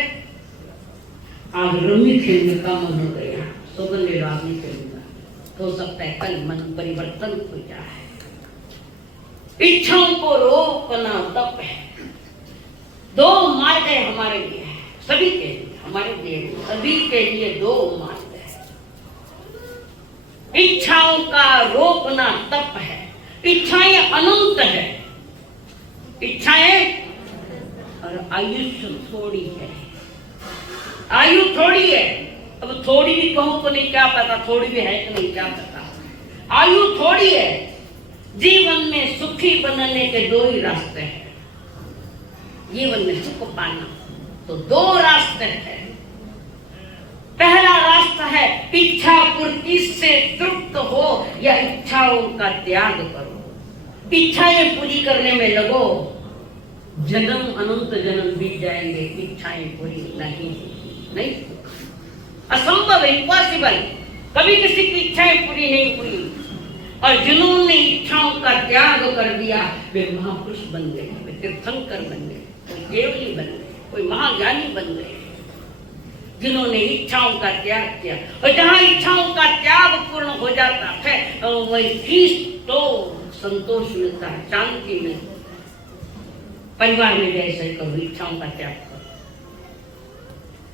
आज रमी खेलने का मन हो गया, सुबह ले रात नहीं खेलूंगा, हो सकता है कल मन परिवर्तन हो जाए। इच्छाओं को रोकना तप है। दो मार्ग है हमारे लिए, सभी के लिए, हमारे लिए, सभी के लिए दो मार्ग है। इच्छाओं का रोकना तप है। इच्छाएं अनंत है, इच्छाएं, और आयुष्य थोड़ी है। आयु थोड़ी है, अब थोड़ी भी कहूं तो नहीं क्या पता, थोड़ी भी है तो नहीं क्या पता। आयु थोड़ी है। जीवन में सुखी बनने के दो ही रास्ते हैं। जीवन में सुख पाना तो दो रास्ते हैं। पहला रास्ता है इच्छा पूर्ति से तृप्त हो या इच्छाओं का त्याग करो। इच्छाएं पूरी करने में लगो, जन्म अनंत जन्म बीत जाएंगे, इच्छाएं पूरी नहीं, असंभव, इम्पॉसिबल। कभी किसी की इच्छाएं पूरी नहीं हुई, और जिन्होंने इच्छाओं का त्याग कर दिया वे महापुरुष बन गए, वे तीर्थंकर बन गए, कोई केवली बन गए, कोई महाज्ञानी बन गए, जिन्होंने इच्छाओं का त्याग किया। और जहां इच्छाओं का त्याग पूर्ण हो जाता है वही तो संतोष मिलता है, शांति मिलती। परिवार में जैसे करो, इच्छाओं का त्याग करो।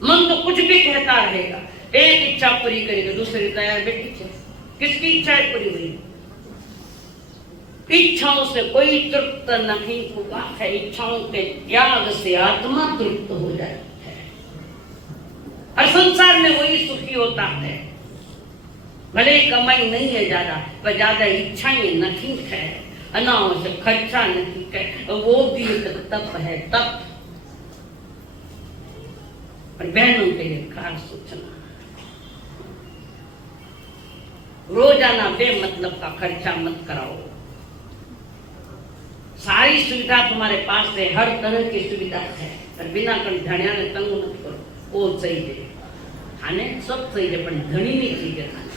मन तो कुछ भी कहता रहेगा, एक इच्छा पूरी करेगा, दूसरी तैयार बेटी है, किसकी इच्छा पूरी हुई? इच्छाओं से कोई तृप्त नहीं हुआ है। इच्छाओं के त्याग से आत्मा तृप्त हो जाती है, और संसार में वही सुखी होता है। भले कमाई नहीं है ज्यादा, पर ज्यादा इच्छाएं नहीं है, अनावश्यक खर्चा नहीं है, वो भी एक तप है। तप और बहनों के लिए खास सूचना, रोजाना बेमतलब का खर्चा मत कराओ। सारी सुविधा तुम्हारे पास है, हर तरह की सुविधा है, पर बिना कहीं धनिया ने तंग मत करो। वो सही है, खाने सब सही है, पर धनी नहीं चीजें खाने।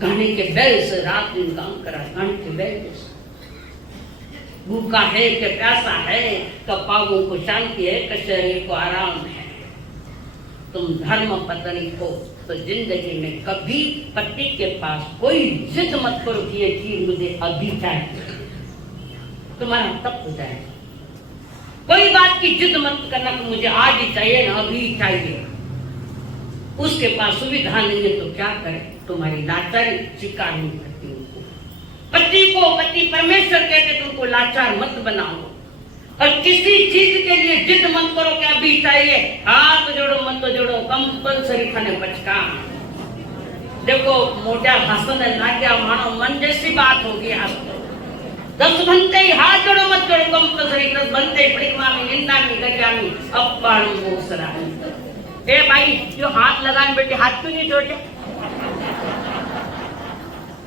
गाने के बैल से रात दिन काम करा, गाने के बैल से भूखा है कि प्यासा है, कपावों को शांति है, शरीर को आराम है। तुम धर्म पत्नी हो तो जिंदगी में कभी पति के पास कोई जिद मत करो कि ये चीज मुझे अभी चाहिए, तुम्हारा तप हो जाएगा। कोई बात की जिद मत करना कि मुझे आज ही चाहिए ना, अभी ही चाहिए। उसके पास सुविधा नहीं है तो क्या करे, तुम्हारी लाचारी स्वीकार नहीं करती उनको। पति को पति परमेश्वर कहते, तुमको लाचार मत बनाओ। और किसी चीज के लिए जिद मत करो कि अभी चाहिए, हाथ जोड़ो मत जोड़ो, कंपल्सरी खाने बचका। देखो मोटा हसन लाग्या मानो मन जैसी बात होगी। आज तो 10 घंटे ही हाथ जोड़ो मत जोड़ो, कंपल्सरी 10 घंटे परिक्रमा निंदा में गजामी अपाण मोसरा। ए भाई जो हाथ लगाने बेटे हाथ क्यों नहीं जोड़ते?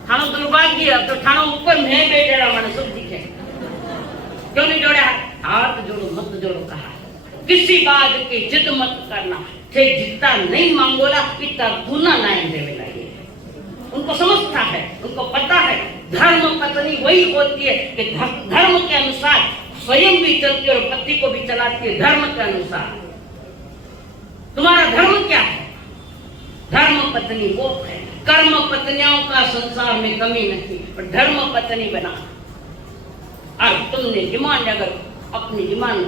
थानो दुर्भाग्य तो थानो ऊपर मैं बैठेला माने सब दिखे, क्यों नहीं जोड़े हाथ जोड़ो मत जोड़ो कहा। किसी बात की जिद मत करना, थे जितना नहीं मांगोला इतना गुना नहीं देवे लगे। उनको समझता है, उनको पता है धर्म पत्नी वही होती है कि धर्म के अनुसार स्वयं भी चलती है और पति को भी चलाती है धर्म के अनुसार। तुम्हारा धर्म क्या है? धर्म पत्नी वो है। कर्म पत्नियों का संसार में कमी नहीं, पर धर्म पत्नी बना। और तुमने डिमांड अगर अपनी डिमांड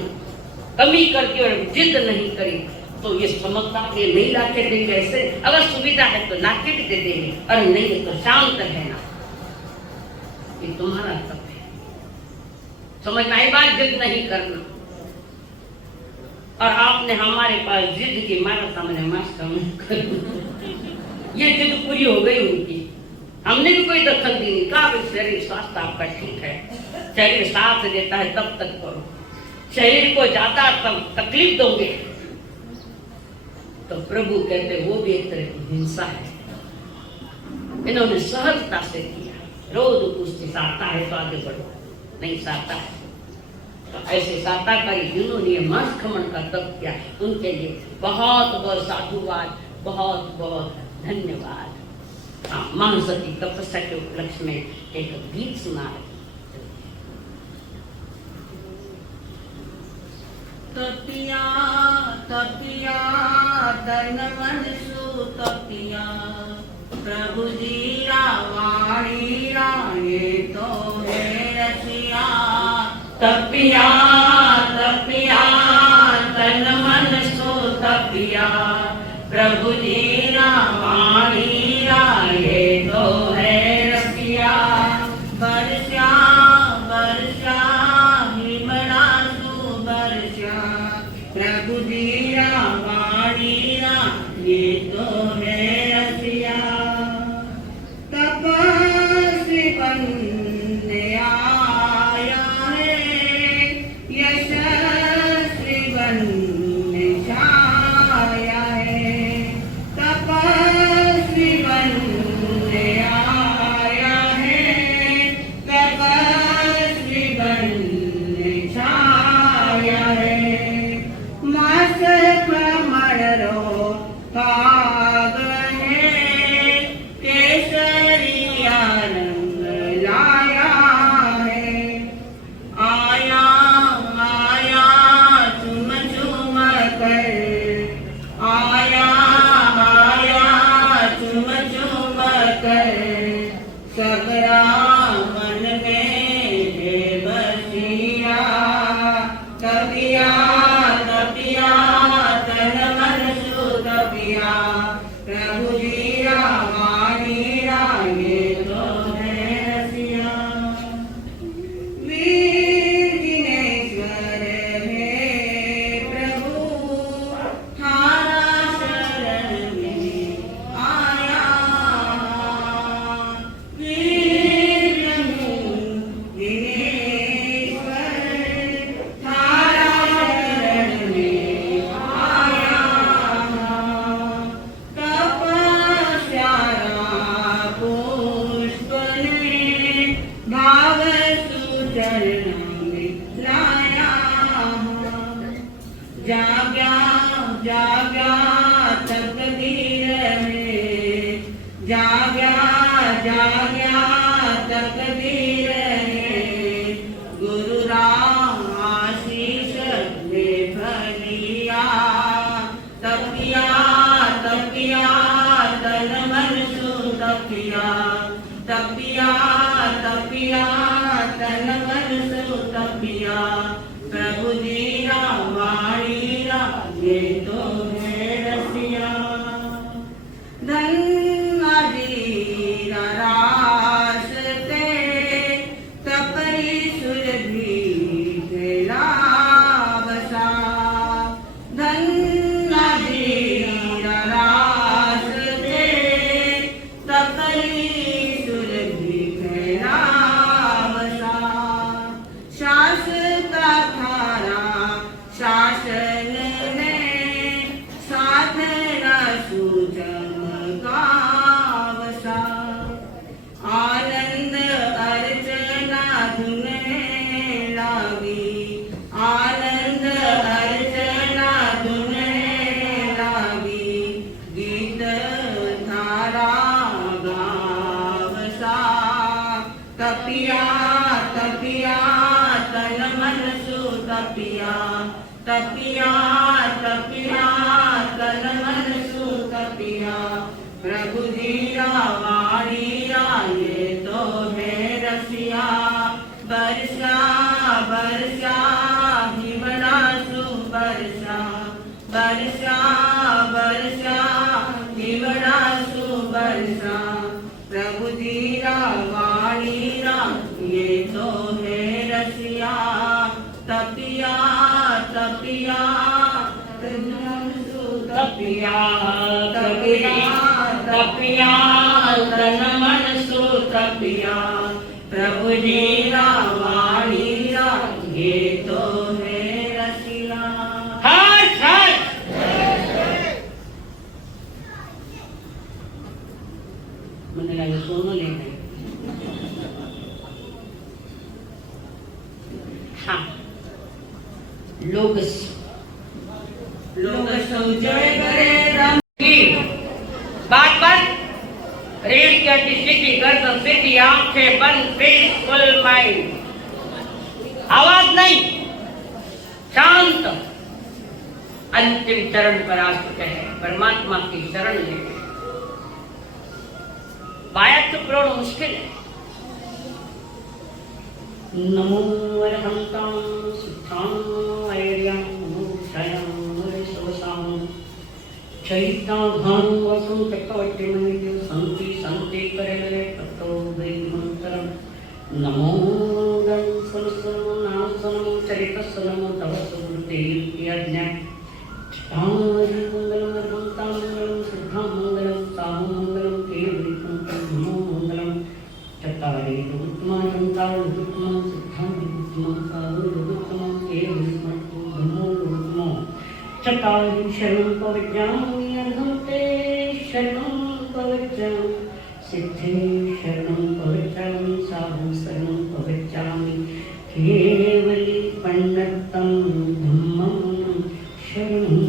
कमी करके और जिद नहीं करी तो ये समझता ये नहीं लाके देंगे। ऐसे अगर सुविधा है तो लाके भी दे देंगे, और नहीं है तो शांत रहना। ये तुम्हारा तप है, समझ में आई बात? जिद नहीं करना। और आपने हमारे पास जिद की मारा सामने मास्क ये जिद पूरी हो गई उनकी। हमने भी कोई दखल दी नहीं, कहा शरीर स्वास्थ्य आपका ठीक है, शरीर साथ देता है तब तक करो, शरीर को ज्यादा तब तकलीफ दोगे तो प्रभु कहते वो भी एक तरह की हिंसा है। इन्होंने सहजता से किया, रोज पूछते साता है तो आगे बढ़ो, नहीं साता है तो ऐसे साताकारी जिन्होंने मांस खमन का तप किया उनके लिए बहुत बहुत साधुवाद, बहुत बहुत धन्यवाद। मानस की तपस्या के उपलक्ष्य में एक गीत सुना है। तपिया तपिया तन मन सु तपिया, प्रभु जी वाणी राये तो है रसिया। तपिया तपिया तन मन सु तपिया, प्रभु जी वाणी राये तो है रसिया। बरस्या बरस्या हिमड़ा सु बरस्या, प्रभु जी वाणी राये तो है रसिया। तपस्वी बनने आया है, यशस्वी बनने छाया है। तपस्वी बनने आया है, तपस्वी बनने छाया है। मास भ्रमण रो भाग है, केसरिया रंग लाया है। आया आया चुम चुम कर, आया आया चुम चुम कर, सबरा मन में है बसिया। तपिया तपिया तन मन सु तपिया, प्रभु जी वाणी राये तो है रसिया। वीर जिनेश्वर है प्रभु, थारा शरण में आया। वीर जिनेश्वर थारा शरण में आया। तपस्या पुष्प ने भाव सुचरण में लाया। जाग्या जाग्या तकदीर में, जाग्या जाग्या तकदीर में, गुरु राम आशीष दे भलिया। तपिया तपिया तन मन सु तपिया, तपिया तपिया तन मन सु तपिया, प्रभु जी वाणी राये तो है रसिया। धन अधीर रास्ते तपरी सुरभि लावसा। धन अधीर रास्ते तपरी सुरभि लावसा। शास्त्र थारा शासन में साधना सुचमकावसा। आनंद अर्चना धुन लागी, आनंद अर्चना धुन लागी, गीत थारा गावसा। तपिया तपिया तन मन सु तपिया, तपिया तपिया तन मन सु तपिया, प्रभु जी वाणी राये तो है रसिया। बरसा बरसा हिमड़ा सु बरसा, बरसा बरसा हिमड़ा सु बरसा, प्रभु जी वाणी राये तो है रसिया। तपिया तपिया तपिया तपिया तपिया तन मन सो तपिया प्रभु जी रा वाणी रा ये तो है रसीला। हट हट मैंने लगा सोनो ले गए। हाँ लोग जय करे राम बात रीढ़ की हड्डी सीधी गर्दन सीधी आंखें बंद पीसफुल माइंड आवाज नहीं शांत अंतिम चरण पर आ चुके हैं परमात्मा की शरण ले बायत प्रोण मुश्किल है। नमो अरहंतं सुखां ऐर्यं शयं सोसां चैता भानु वसुं चक्रवर्तिमणि संति संति करे ततो वैमंतरं नमो गं सुनसनं नासनं चरितसनं तव सुमते यज्ञ तामरि मंगलं अरहंतं मंगलं सुखां मंगलं साहु मंगलं केवलिकं नमो मंगलं चत्तारि उत्तमं संतां उत्तमं सुखां उत्तमं साहु उत्तमं केवलिकं नमो उत्तमं चत्तारि शरणं पवज्जामि अरहन्ते शरणं पवज्जामि सिद्धे शरणं पवज्जामि साहु शरणं पवज्जामि केवली पण्डितं धम्मं शरणं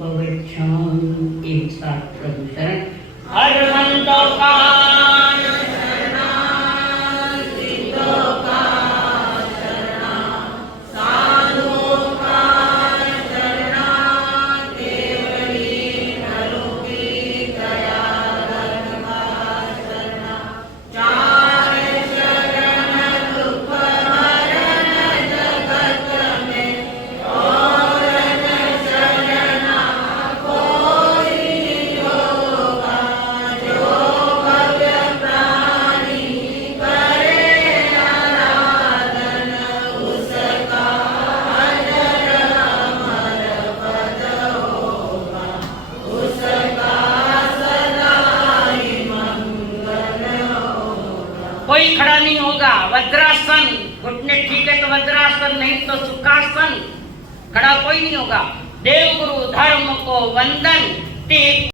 पवज्जामि। एक साथ प्रभु शरण अरहंतों का कोई खड़ा नहीं होगा। वज्रासन घुटने ठीक है तो वज्रासन नहीं तो सुखासन। खड़ा कोई नहीं होगा। देव गुरु धर्म को वंदन।